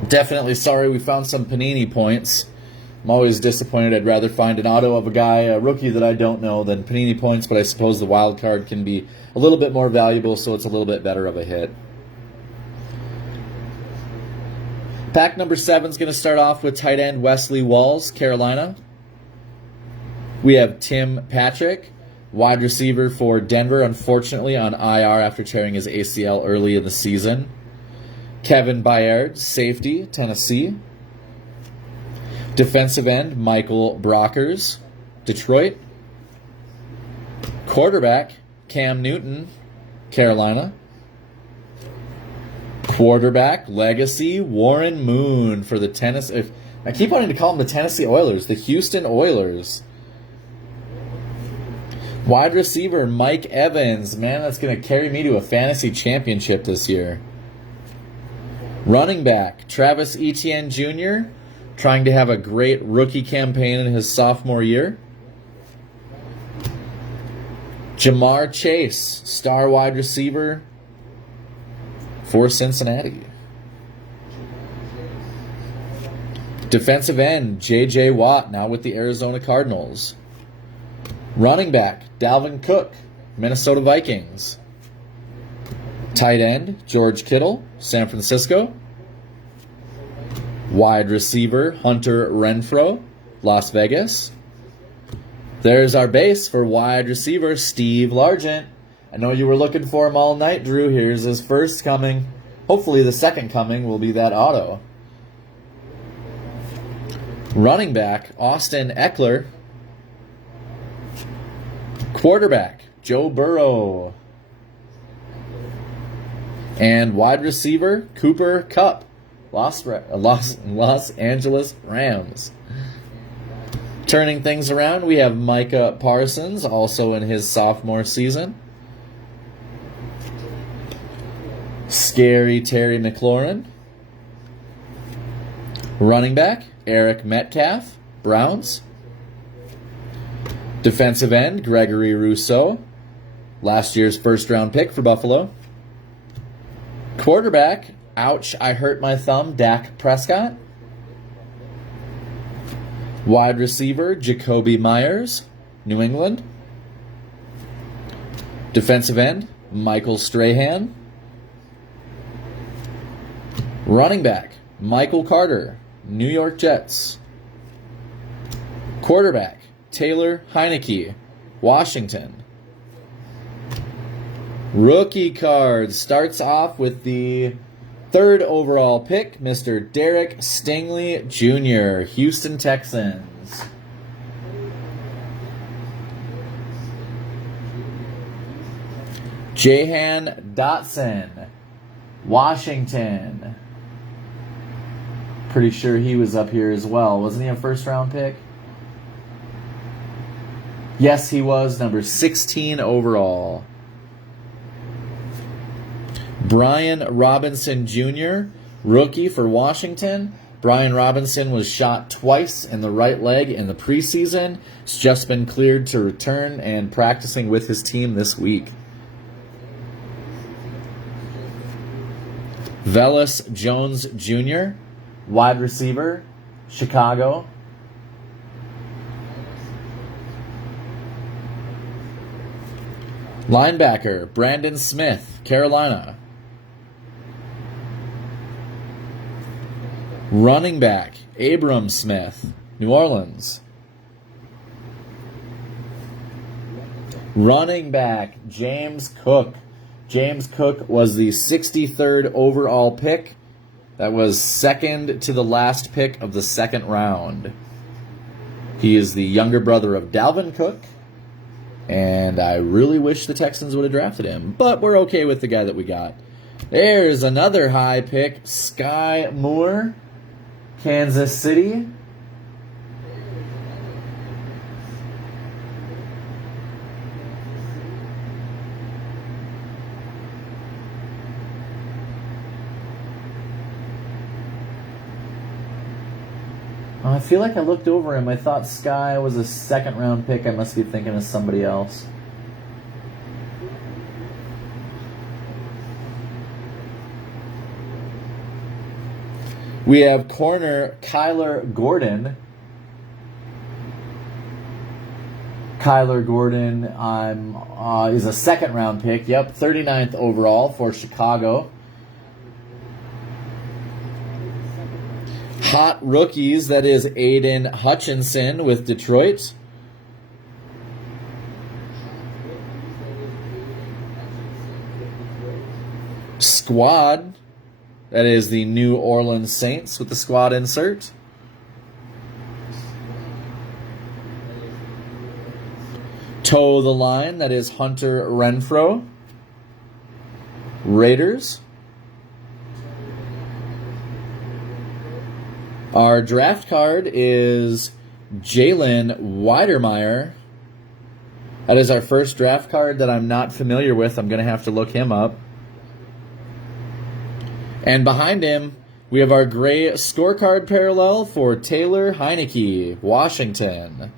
Definitely sorry we found some Panini points. I'm always disappointed. I'd rather find an auto of a rookie that I don't know, than Panini points, but I suppose the wild card can be a little bit more valuable, so it's a little bit better of a hit. Pack number 7 is going to start off with tight end Wesley Walls, Carolina. We have Tim Patrick, wide receiver for Denver, unfortunately on IR after tearing his ACL early in the season. Kevin Byard, safety, Tennessee. Defensive end, Michael Brockers, Detroit. Quarterback, Cam Newton, Carolina. Quarterback, legacy, Warren Moon for the Tennessee. I keep wanting to call them the Tennessee Oilers, the Houston Oilers. Wide receiver, Mike Evans. Man, that's going to carry me to a fantasy championship this year. Running back, Travis Etienne Jr., trying to have a great rookie campaign in his sophomore year. Jamar Chase, star wide receiver for Cincinnati. Defensive end, J.J. Watt, now with the Arizona Cardinals. Running back, Dalvin Cook, Minnesota Vikings. Tight end, George Kittle, San Francisco. Wide receiver, Hunter Renfrow, Las Vegas. There's our base for wide receiver, Steve Largent. I know you were looking for him all night, Drew. Here's his first coming. Hopefully the second coming will be that auto. Running back, Austin Eckler. Quarterback, Joe Burrow. And wide receiver, Cooper Kupp, Los Angeles Rams. Turning things around, we have Micah Parsons, also in his sophomore season. Scary Terry McLaurin. Running back, Eric Metcalf, Browns. Defensive end, Gregory Rousseau, last year's first-round pick for Buffalo. Quarterback, ouch, I hurt my thumb, Dak Prescott. Wide receiver, Jacoby Myers, New England. Defensive end, Michael Strahan. Running back, Michael Carter, New York Jets. Quarterback, Taylor Heineke, Washington. Rookie card starts off with the 3rd overall pick, Mr. Derek Stingley Jr., Houston Texans. Jahan Dotson, Washington. Pretty sure he was up here as well. Wasn't he a first-round pick? Yes, he was. Number 16 overall. Brian Robinson Jr., rookie for Washington. Brian Robinson was shot twice in the right leg in the preseason. He's just been cleared to return and practicing with his team this week. Velus Jones Jr., wide receiver, Chicago. Linebacker, Brandon Smith, Carolina. Running back, Abram Smith, New Orleans. Running back, James Cook. James Cook was the 63rd overall pick. That was second to the last pick of the 2nd round. He is the younger brother of Dalvin Cook, and I really wish the Texans would have drafted him, but we're okay with the guy that we got. There's another high pick, Sky Moore, Kansas City. I feel like I looked over him. I thought Sky was a 2nd round pick. I must be thinking of somebody else. We have corner Kyler Gordon. Kyler Gordon is a 2nd round pick. Yep, 39th overall for Chicago. Hot rookies, that is Aiden Hutchinson with Detroit. Squad, that is the New Orleans Saints with the squad insert. Toe the line, that is Hunter Renfrow, Raiders. Our draft card is Jalen Weidermeyer. That is our first draft card that I'm not familiar with. I'm going to have to look him up. And behind him, we have our gray scorecard parallel for Taylor Heineke, Washington.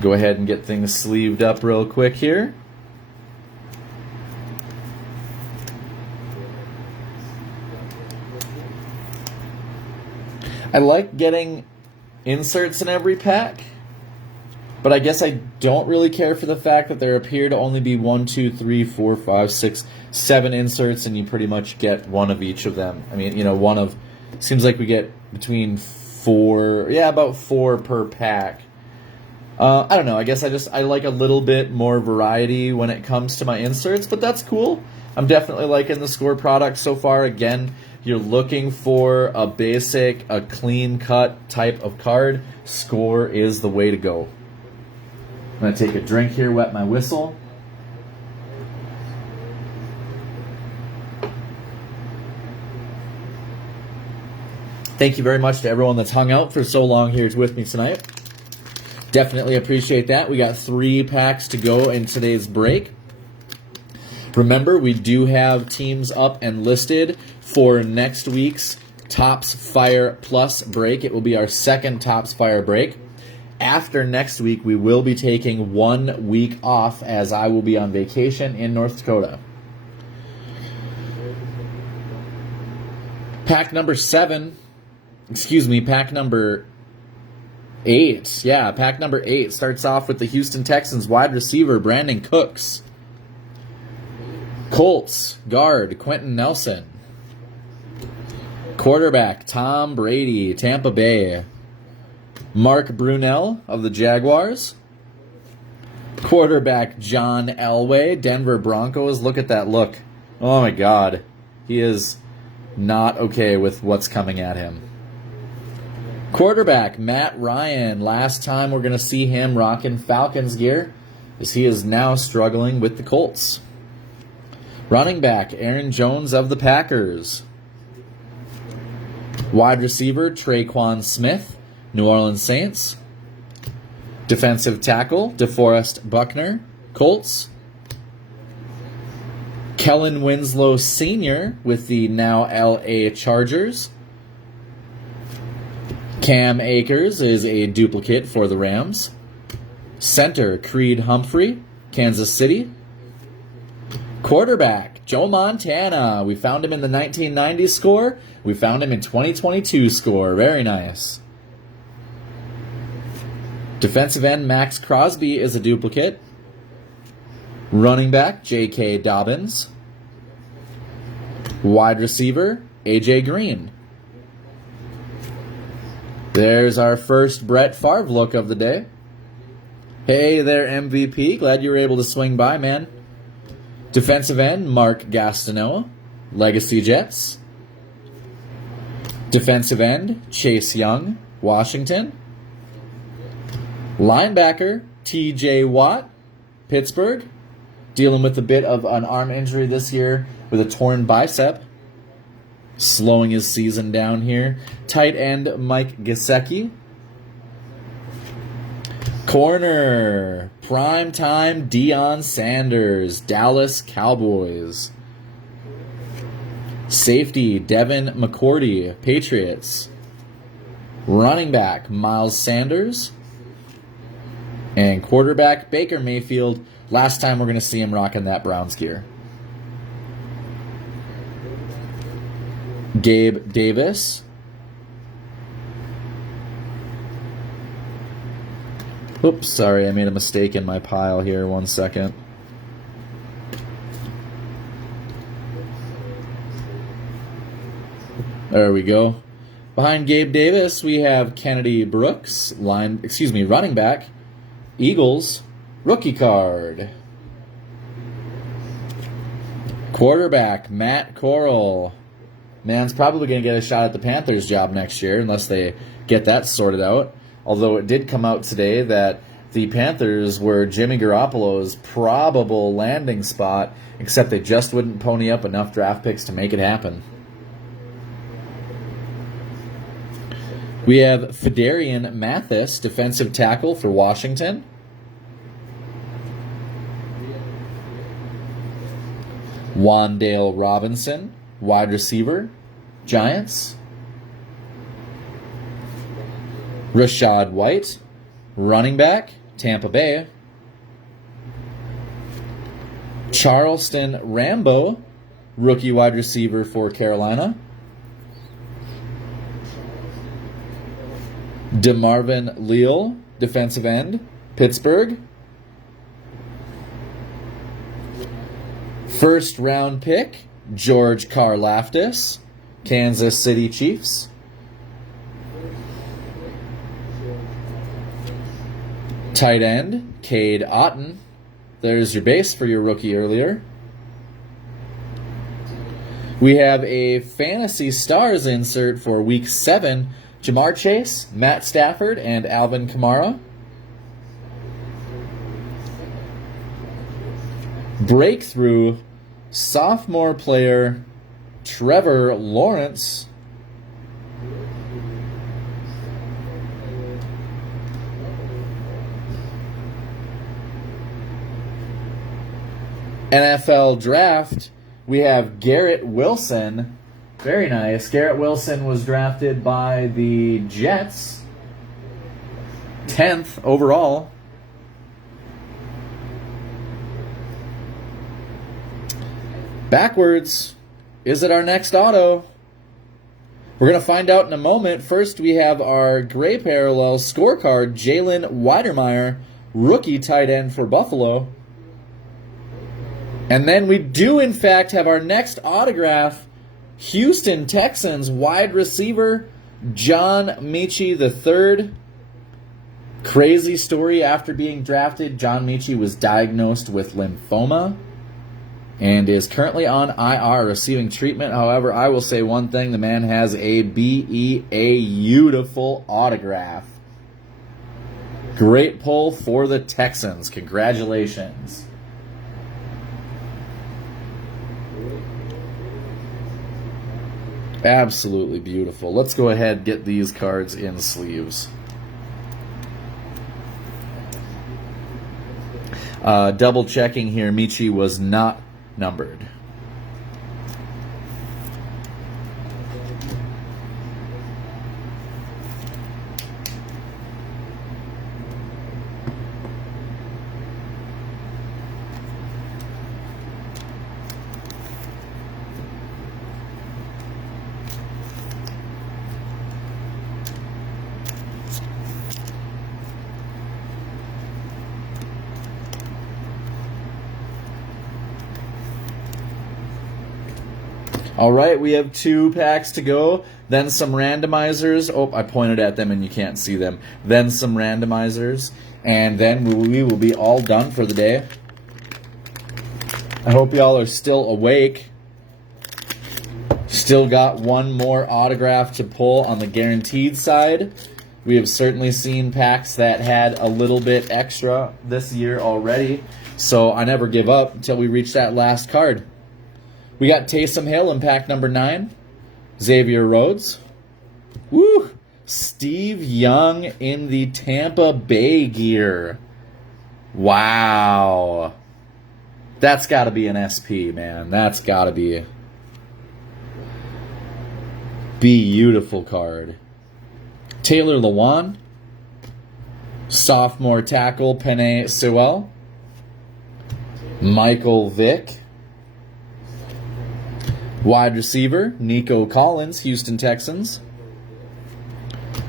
Go ahead and get things sleeved up real quick here. I like getting inserts in every pack, but I guess I don't really care for the fact that there appear to only be 1, 2, 3, 4, 5, 6, 7 inserts, and you pretty much get one of each of them. I mean, seems like we get between 4, about 4 per pack. I don't know, I guess I like a little bit more variety when it comes to my inserts, but that's cool. I'm definitely liking the Score product so far. Again, you're looking for a basic, a clean-cut type of card, Score is the way to go. I'm going to take a drink here, wet my whistle. Thank you very much to everyone that's hung out for so long here with me tonight. Definitely appreciate that. We got 3 packs to go in today's break. Remember, we do have teams up and listed for next week's Topps Fire Plus break. It will be our second Topps Fire break. After next week, we will be taking 1 week off as I will be on vacation in North Dakota. Pack number 8. Yeah, pack number 8 starts off with the Houston Texans wide receiver Brandon Cooks. Colts, guard, Quentin Nelson. Quarterback, Tom Brady, Tampa Bay. Mark Brunell of the Jaguars. Quarterback, John Elway, Denver Broncos. Look at that look. Oh my God. He is not okay with what's coming at him. Quarterback, Matt Ryan. Last time we're going to see him rocking Falcons gear, as he is now struggling with the Colts. Running back, Aaron Jones of the Packers. Wide receiver, Traquan Smith, New Orleans Saints. Defensive tackle, DeForest Buckner, Colts. Kellen Winslow Sr. with the now LA Chargers. Cam Akers is a duplicate for the Rams. Center, Creed Humphrey, Kansas City. Quarterback, Joe Montana. We found him in the 1990 score. We found him in 2022 score. Very nice. Defensive end, Max Crosby is a duplicate. Running back, J.K. Dobbins. Wide receiver, A.J. Green. There's our first Brett Favre look of the day. Hey there, MVP. Glad you were able to swing by, man. Defensive end, Mark Gastineau, Legacy Jets. Defensive end, Chase Young, Washington. Linebacker, T.J. Watt, Pittsburgh. Dealing with a bit of an arm injury this year with a torn bicep. Slowing his season down here. Tight end, Mike Gesicki. Corner, primetime Deion Sanders, Dallas Cowboys. Safety, Devin McCourty, Patriots. Running back, Miles Sanders. And quarterback, Baker Mayfield. Last time we're going to see him rocking that Browns gear. Gabe Davis. Oops, sorry, I made a mistake in my pile here. 1 second. There we go. Behind Gabe Davis, we have Kennedy Brooks, running back. Eagles, rookie card. Quarterback, Matt Corral. Man's probably going to get a shot at the Panthers job next year unless they get that sorted out. Although it did come out today that the Panthers were Jimmy Garoppolo's probable landing spot, except they just wouldn't pony up enough draft picks to make it happen. We have Fedarian Mathis, defensive tackle for Washington. Wan'Dale Robinson, wide receiver, Giants. Rashad White, running back, Tampa Bay. Charleston Rambo, rookie wide receiver for Carolina. DeMarvin Leal, defensive end, Pittsburgh. First round pick, George Karlaftis, Kansas City Chiefs. Tight end, Cade Otton. There's your base for your rookie earlier. We have a Fantasy Stars insert for Week 7. Jamar Chase, Matt Stafford, and Alvin Kamara. Breakthrough, sophomore player, Trevor Lawrence. NFL Draft, we have Garrett Wilson. Very nice. Garrett Wilson was drafted by the Jets. 10th overall. Backwards. Is it our next auto? We're going to find out in a moment. First, we have our gray parallel scorecard, Jalen Weidermeyer, rookie tight end for Buffalo. And then we do, in fact, have our next autograph. Houston Texans wide receiver John Mechie III. Crazy story after being drafted. John Mechie was diagnosed with lymphoma and is currently on IR receiving treatment. However, I will say one thing. The man has a beautiful autograph. Great pull for the Texans. Congratulations. Absolutely beautiful. Let's go ahead and get these cards in sleeves. Double checking here, Mechie was not numbered. All right, we have 2 packs to go. Then some randomizers. Oh, I pointed at them and you can't see them. Then some randomizers. And then we will be all done for the day. I hope y'all are still awake. Still got one more autograph to pull on the guaranteed side. We have certainly seen packs that had a little bit extra this year already. So I never give up until we reach that last card. We got Taysom Hill in pack number 9. Xavier Rhodes. Woo! Steve Young in the Tampa Bay gear. Wow. That's got to be an SP, man. That's got to be a beautiful card. Taylor Lewan. Sophomore tackle Penei Sewell. Michael Vick. Wide receiver, Nico Collins, Houston Texans.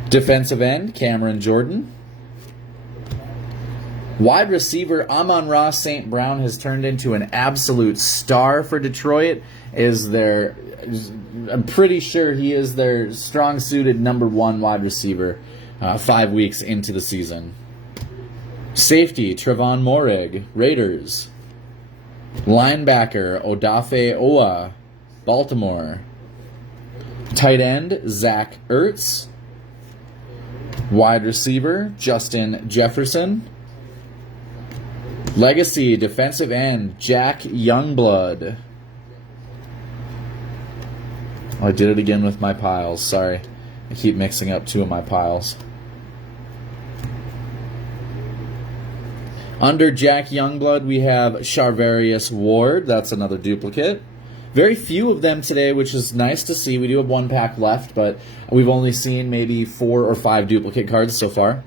Defensive end, Cameron Jordan. Wide receiver, Amon-Ra St. Brown has turned into an absolute star for Detroit. I'm pretty sure he is their strong-suited number 1 wide receiver 5 weeks into the season. Safety, Trevon Moehrig, Raiders. Linebacker, Odafe Owa, Baltimore. Tight end, Zach Ertz. Wide receiver, Justin Jefferson. Legacy defensive end, Jack Youngblood. Oh, I did it again with my piles. Sorry. I keep mixing up 2 of my piles. Under Jack Youngblood, we have Charvarius Ward. That's another duplicate. Very few of them today, which is nice to see. We do have 1 pack left, but we've only seen maybe 4 or 5 duplicate cards so far.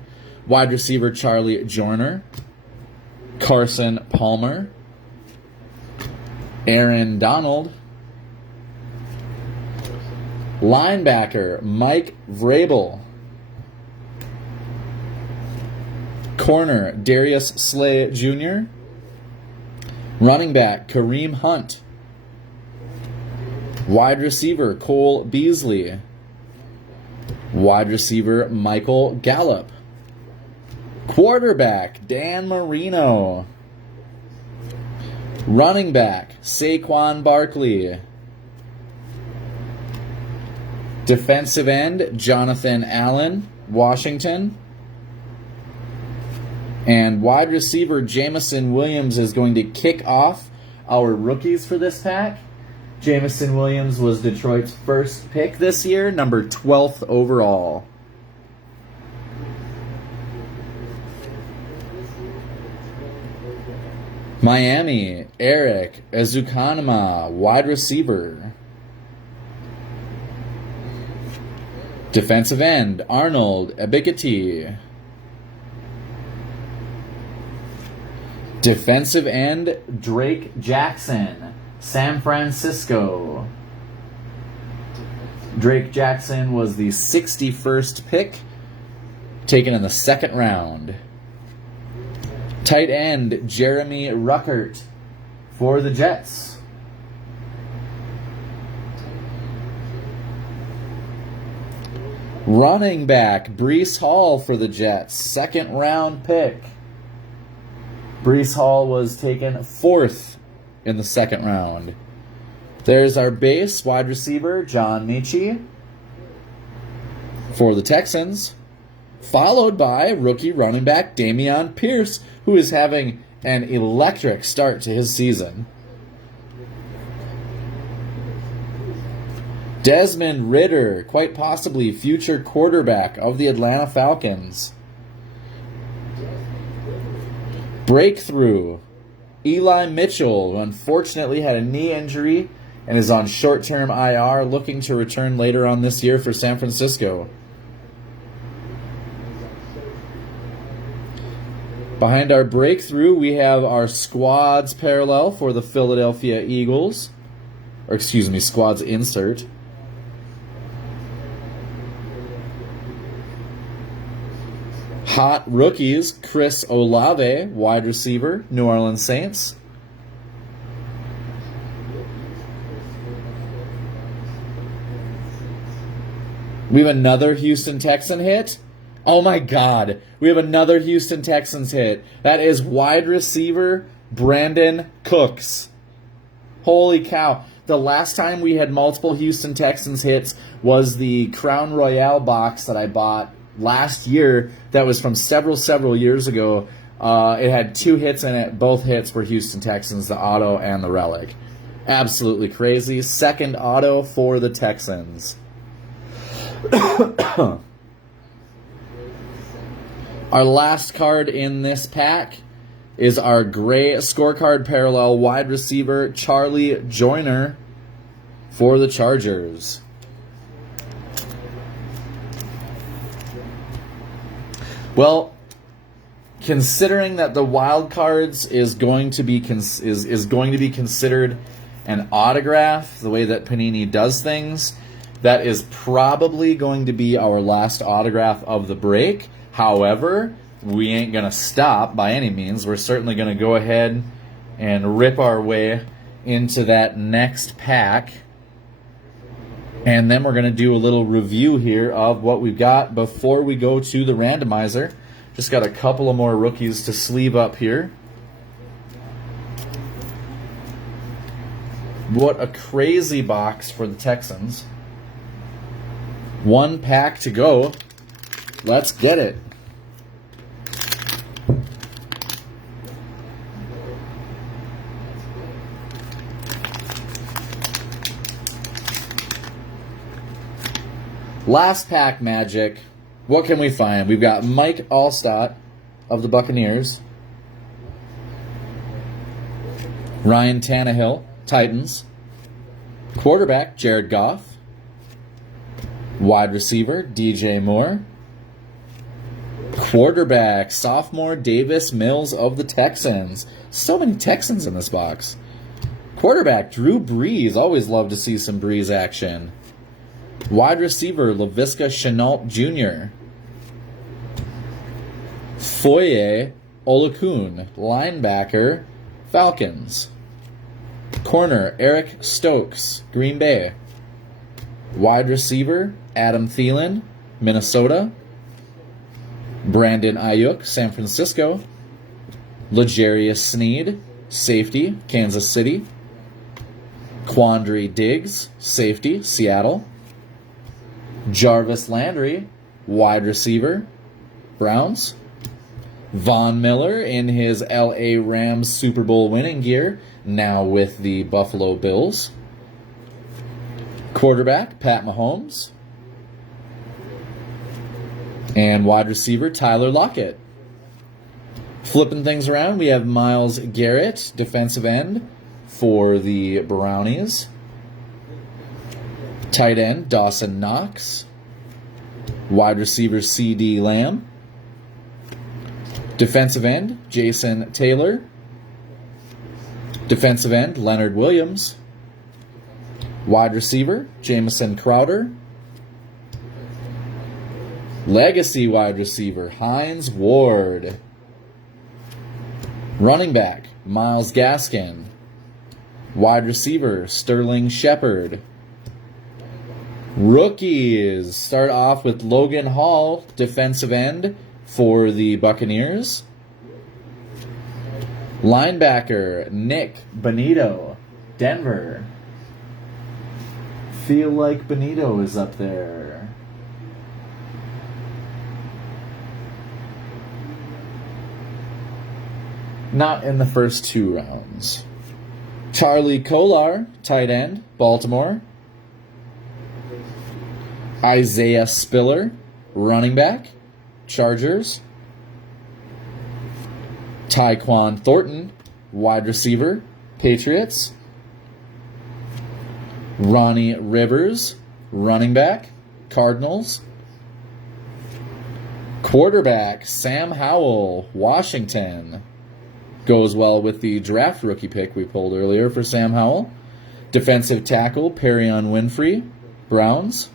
Wide receiver Charlie Joyner. Carson Palmer. Aaron Donald. Linebacker Mike Vrabel. Corner Darius Slay Jr. Running back Kareem Hunt. Wide receiver, Cole Beasley. Wide receiver, Michael Gallup. Quarterback, Dan Marino. Running back, Saquon Barkley. Defensive end, Jonathan Allen, Washington. And wide receiver, Jameson Williams is going to kick off our rookies for this pack. Jameson Williams was Detroit's first pick this year, number 12th overall. Miami, Eric Ezukanma, wide receiver. Defensive end, Arnold Ebiketie. Defensive end, Drake Jackson, San Francisco. Drake Jackson was the 61st pick, taken in the 2nd round. Tight end, Jeremy Ruckert for the Jets. Running back, Breece Hall for the Jets. Second round pick. Breece Hall was taken 4th in the second round. There's our base wide receiver, John Mechie for the Texans. Followed by rookie running back Dameon Pierce, who is having an electric start to his season. Desmond Ridder, quite possibly future quarterback of the Atlanta Falcons. Breakthrough, Eli Mitchell, who unfortunately had a knee injury and is on short-term IR, looking to return later on this year for San Francisco. Behind our breakthrough, we have our squads parallel for the Philadelphia Eagles. Or excuse me, squads insert. Hot rookies, Chris Olave, wide receiver, New Orleans Saints. We have another Houston Texan hit. Oh my God, we have another Houston Texans hit. That is wide receiver Brandon Cooks. Holy cow. The last time we had multiple Houston Texans hits was the Crown Royale box that I bought last year. That was from several years ago. It had 2 hits in it. Both hits were Houston Texans, the auto and the relic. Absolutely crazy. Second auto for the Texans. Our last card in this pack is our gray scorecard parallel wide receiver Charlie Joyner for the Chargers. Well, considering that the wild cards is going to be considered an autograph, the way that Panini does things, that is probably going to be our last autograph of the break. However, we ain't going to stop by any means. We're certainly going to go ahead and rip our way into that next pack. And then we're going to do a little review here of what we've got before we go to the randomizer. Just got a couple of more rookies to sleeve up here. What a crazy box for the Texans. 1 pack to go. Let's get it. Last pack magic. What can we find? We've got Mike Allstott of the Buccaneers. Ryan Tannehill, Titans. Quarterback, Jared Goff. Wide receiver, DJ Moore. Quarterback, sophomore Davis Mills of the Texans. So many Texans in this box. Quarterback, Drew Brees. Always love to see some Brees action. Wide receiver, Laviska Shenault Jr. Foye Olakun, linebacker, Falcons. Corner, Eric Stokes, Green Bay. Wide receiver, Adam Thielen, Minnesota. Brandon Ayuk, San Francisco. L'Jarius Sneed, safety, Kansas City. Quandre Diggs, safety, Seattle. Jarvis Landry, wide receiver, Browns. Von Miller in his LA Rams Super Bowl winning gear, now with the Buffalo Bills. Quarterback, Pat Mahomes. And wide receiver, Tyler Lockett. Flipping things around, we have Myles Garrett, defensive end for the Brownies. Tight end, Dawson Knox. Wide receiver, C.D. Lamb. Defensive end, Jason Taylor. Defensive end, Leonard Williams. Wide receiver, Jamison Crowder. Legacy wide receiver, Hines Ward. Running back, Myles Gaskin. Wide receiver, Sterling Shepard. Rookies start off with Logan Hall, defensive end for the Buccaneers. Linebacker, Nick Bonito, Denver. Feel like Bonito is up there. Not in the first 2 rounds. Charlie Kolar, tight end, Baltimore. Isaiah Spiller, running back, Chargers. Tyquan Thornton, wide receiver, Patriots. Ronnie Rivers, running back, Cardinals. Quarterback, Sam Howell, Washington. Goes well with the draft rookie pick we pulled earlier for Sam Howell. Defensive tackle, Perion Winfrey, Browns.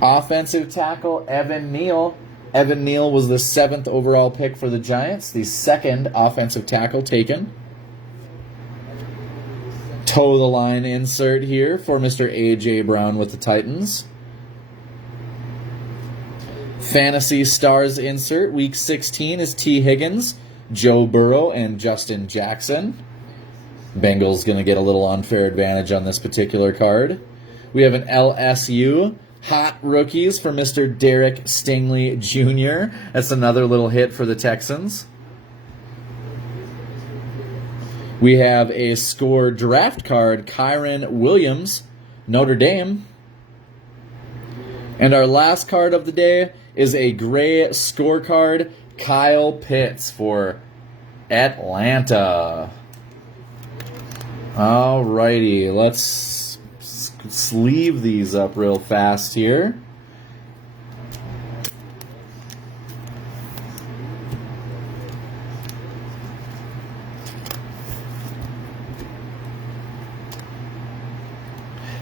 Offensive tackle, Evan Neal. Evan Neal was the 7th overall pick for the Giants, the 2nd offensive tackle taken. Toe the line insert here for Mr. A.J. Brown with the Titans. Fantasy Stars insert, Week 16 is T. Higgins, Joe Burrow, and Justin Jackson. Bengals going to get a little unfair advantage on this particular card. We have an LSU hot rookies for Mr. Derek Stingley Jr. That's another little hit for the Texans. We have a score draft card, Kyron Williams, Notre Dame. And our last card of the day is a gray scorecard, Kyle Pitts for Atlanta. Alrighty, let's sleeve these up real fast here.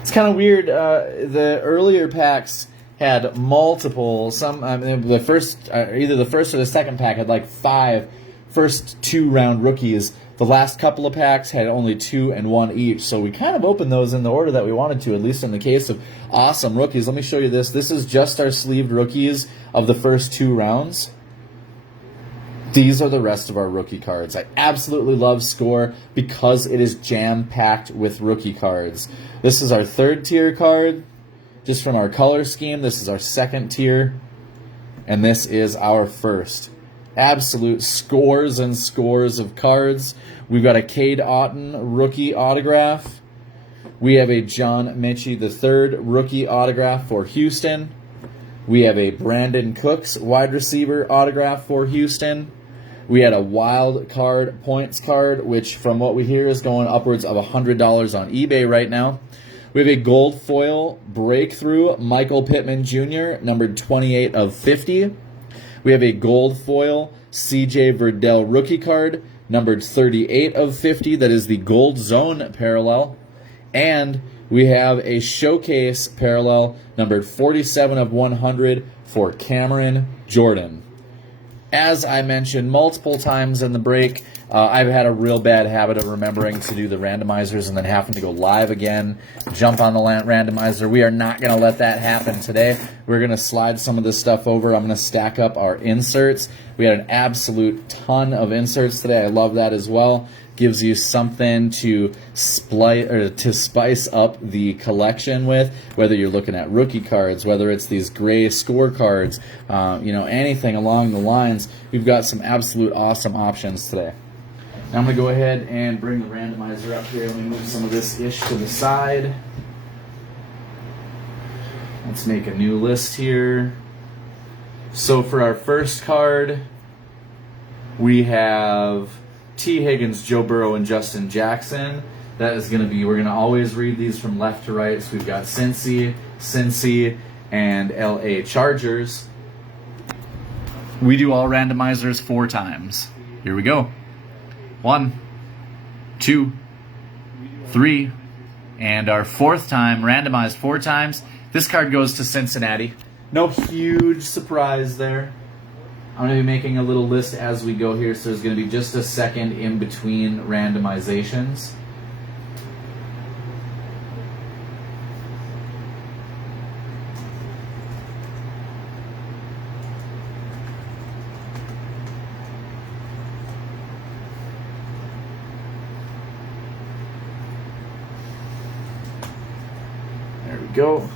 It's kind of weird. The earlier packs had multiple. The first, either the first or the second pack had like 5 first 2-round rookies. The last couple of packs had only 2 and 1 each. So we kind of opened those in the order that we wanted to, at least in the case of awesome rookies. Let me show you this. This is just our sleeved rookies of the first 2 rounds. These are the rest of our rookie cards. I absolutely love Score because it is jam-packed with rookie cards. This is our 3rd tier card, just from our color scheme. This is our 2nd tier, and this is our 1st. Absolute scores and scores of cards. We've got a Cade Otton rookie autograph. We have a John Mechie III rookie autograph for Houston. We have a Brandon Cooks wide receiver autograph for Houston. We had a wild card points card, which from what we hear is going upwards of $100 on eBay right now. We have a gold foil breakthrough Michael Pittman Jr., numbered 28 of 50. We have a gold foil CJ Verdell rookie card, numbered 38 of 50. That is the gold zone parallel. And we have a showcase parallel, numbered 47 of 100 for Cameron Jordan. As I mentioned multiple times in the break, I've had a real bad habit of remembering to do the randomizers and then having to go live again, jump on the randomizer. We are not going to let that happen today. We're going to slide some of this stuff over. I'm going to stack up our inserts. We had an absolute ton of inserts today. I love that as well. Gives you something to spice up the collection with, whether you're looking at rookie cards, whether it's these gray score cards, anything along the lines. We've got some absolute awesome options today. Now I'm going to go ahead and bring the randomizer up here. Let me move some of this ish to the side. Let's make a new list here. So for our first card, we have T. Higgins, Joe Burrow, and Justin Jackson. That is going to be, we're going to always read these from left to right. So we've got Cincy, and LA Chargers. We do all randomizers 4 times. Here we go. 1, 2, 3, and our 4th time, randomized 4 times. This card goes to Cincinnati. No huge surprise there. I'm going to be making a little list as we go here, so there's going to be just a second in between randomizations. go.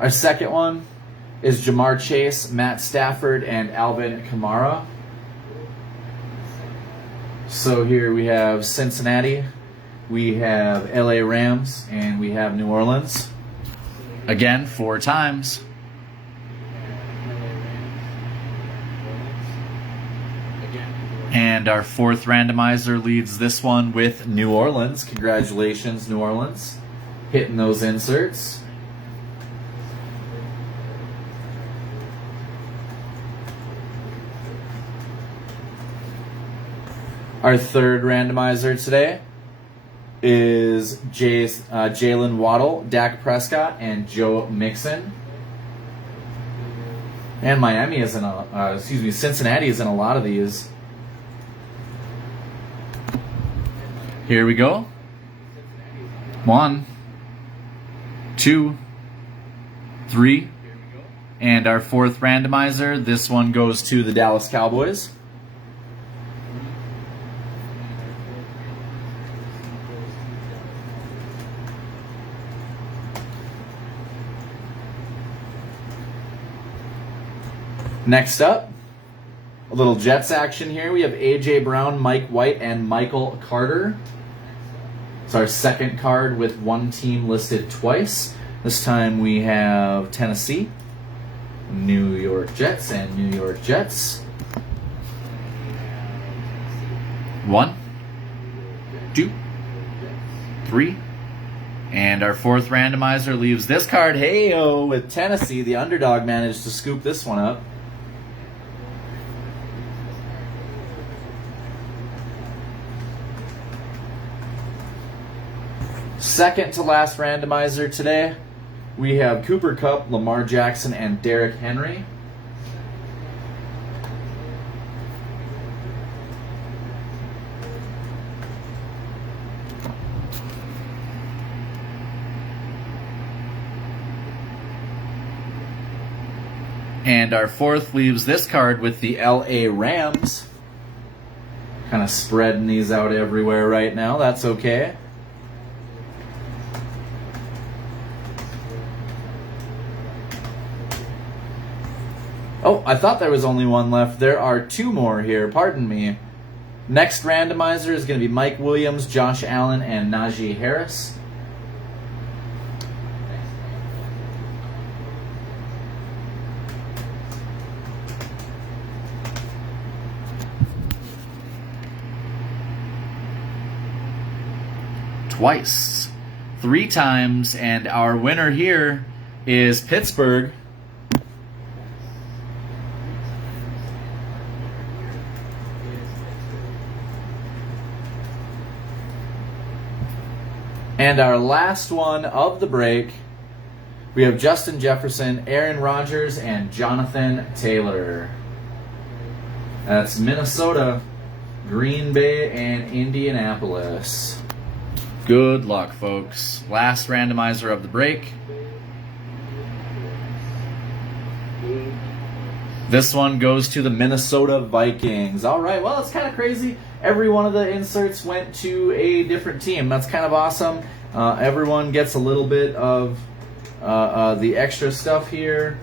Our second one is Jamar Chase, Matt Stafford, and Alvin Kamara. So here we have Cincinnati, we have LA Rams, and we have New Orleans. Again, 4 times. And our fourth randomizer leads this one with New Orleans. Congratulations, New Orleans. Hitting those inserts. Our third randomizer today is Jalen Waddle, Dak Prescott, and Joe Mixon. And Miami is in Cincinnati is in a lot of these. Here we go. 1, 2, 3. And our fourth randomizer, this one goes to the Dallas Cowboys. Next up, a little Jets action here. We have A.J. Brown, Mike White, and Michael Carter. It's our second card with one team listed twice. This time we have Tennessee, New York Jets, and New York Jets. 1, 2, 3. And our fourth randomizer leaves this card, hey-oh, with Tennessee. The underdog managed to scoop this one up. Second to last randomizer today, we have Cooper Kupp, Lamar Jackson, and Derrick Henry. And our fourth leaves this card with the LA Rams. Kind of spreading these out everywhere right now. That's okay. Oh, I thought there was only one left. There are 2 more here. Pardon me. Next randomizer is going to be Mike Williams, Josh Allen, and Najee Harris. Twice. 3 times. And our winner here is Pittsburgh. And our last one of the break, we have Justin Jefferson, Aaron Rodgers, and Jonathan Taylor. That's Minnesota, Green Bay, and Indianapolis. Good luck, folks. Last randomizer of the break. This one goes to the Minnesota Vikings. All right, well, it's kind of crazy. Every one of the inserts went to a different team. That's kind of awesome. Everyone gets a little bit of the extra stuff here.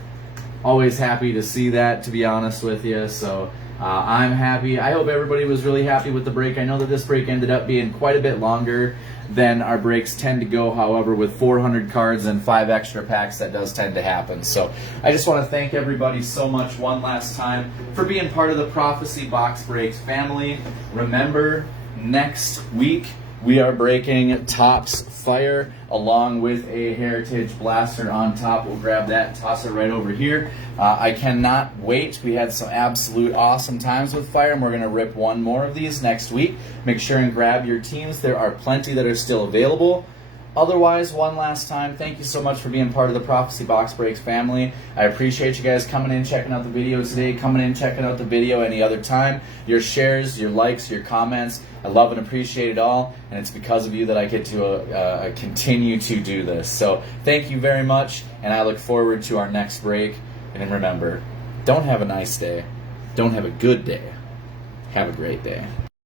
Always happy to see that, to be honest with you. So I'm happy. I hope everybody was really happy with the break. I know that this break ended up being quite a bit longer than our breaks tend to go. However, with 400 cards and 5 extra packs, that does tend to happen. So I just want to thank everybody so much one last time for being part of the Prophecy Box Breaks family. Remember, next week we are breaking Topps Fire along with a Heritage Blaster on top. We'll grab that and toss it right over here. I cannot wait. We had some absolute awesome times with Fire, and we're going to rip one more of these next week. Make sure and grab your teams. There are plenty that are still available. Otherwise, one last time, thank you so much for being part of the Prophecy Box Breaks family. I appreciate you guys coming in, checking out the video today, coming in, checking out the video any other time. Your shares, your likes, your comments, I love and appreciate it all, and it's because of you that I get to continue to do this. So thank you very much, and I look forward to our next break. And remember, don't have a nice day. Don't have a good day. Have a great day.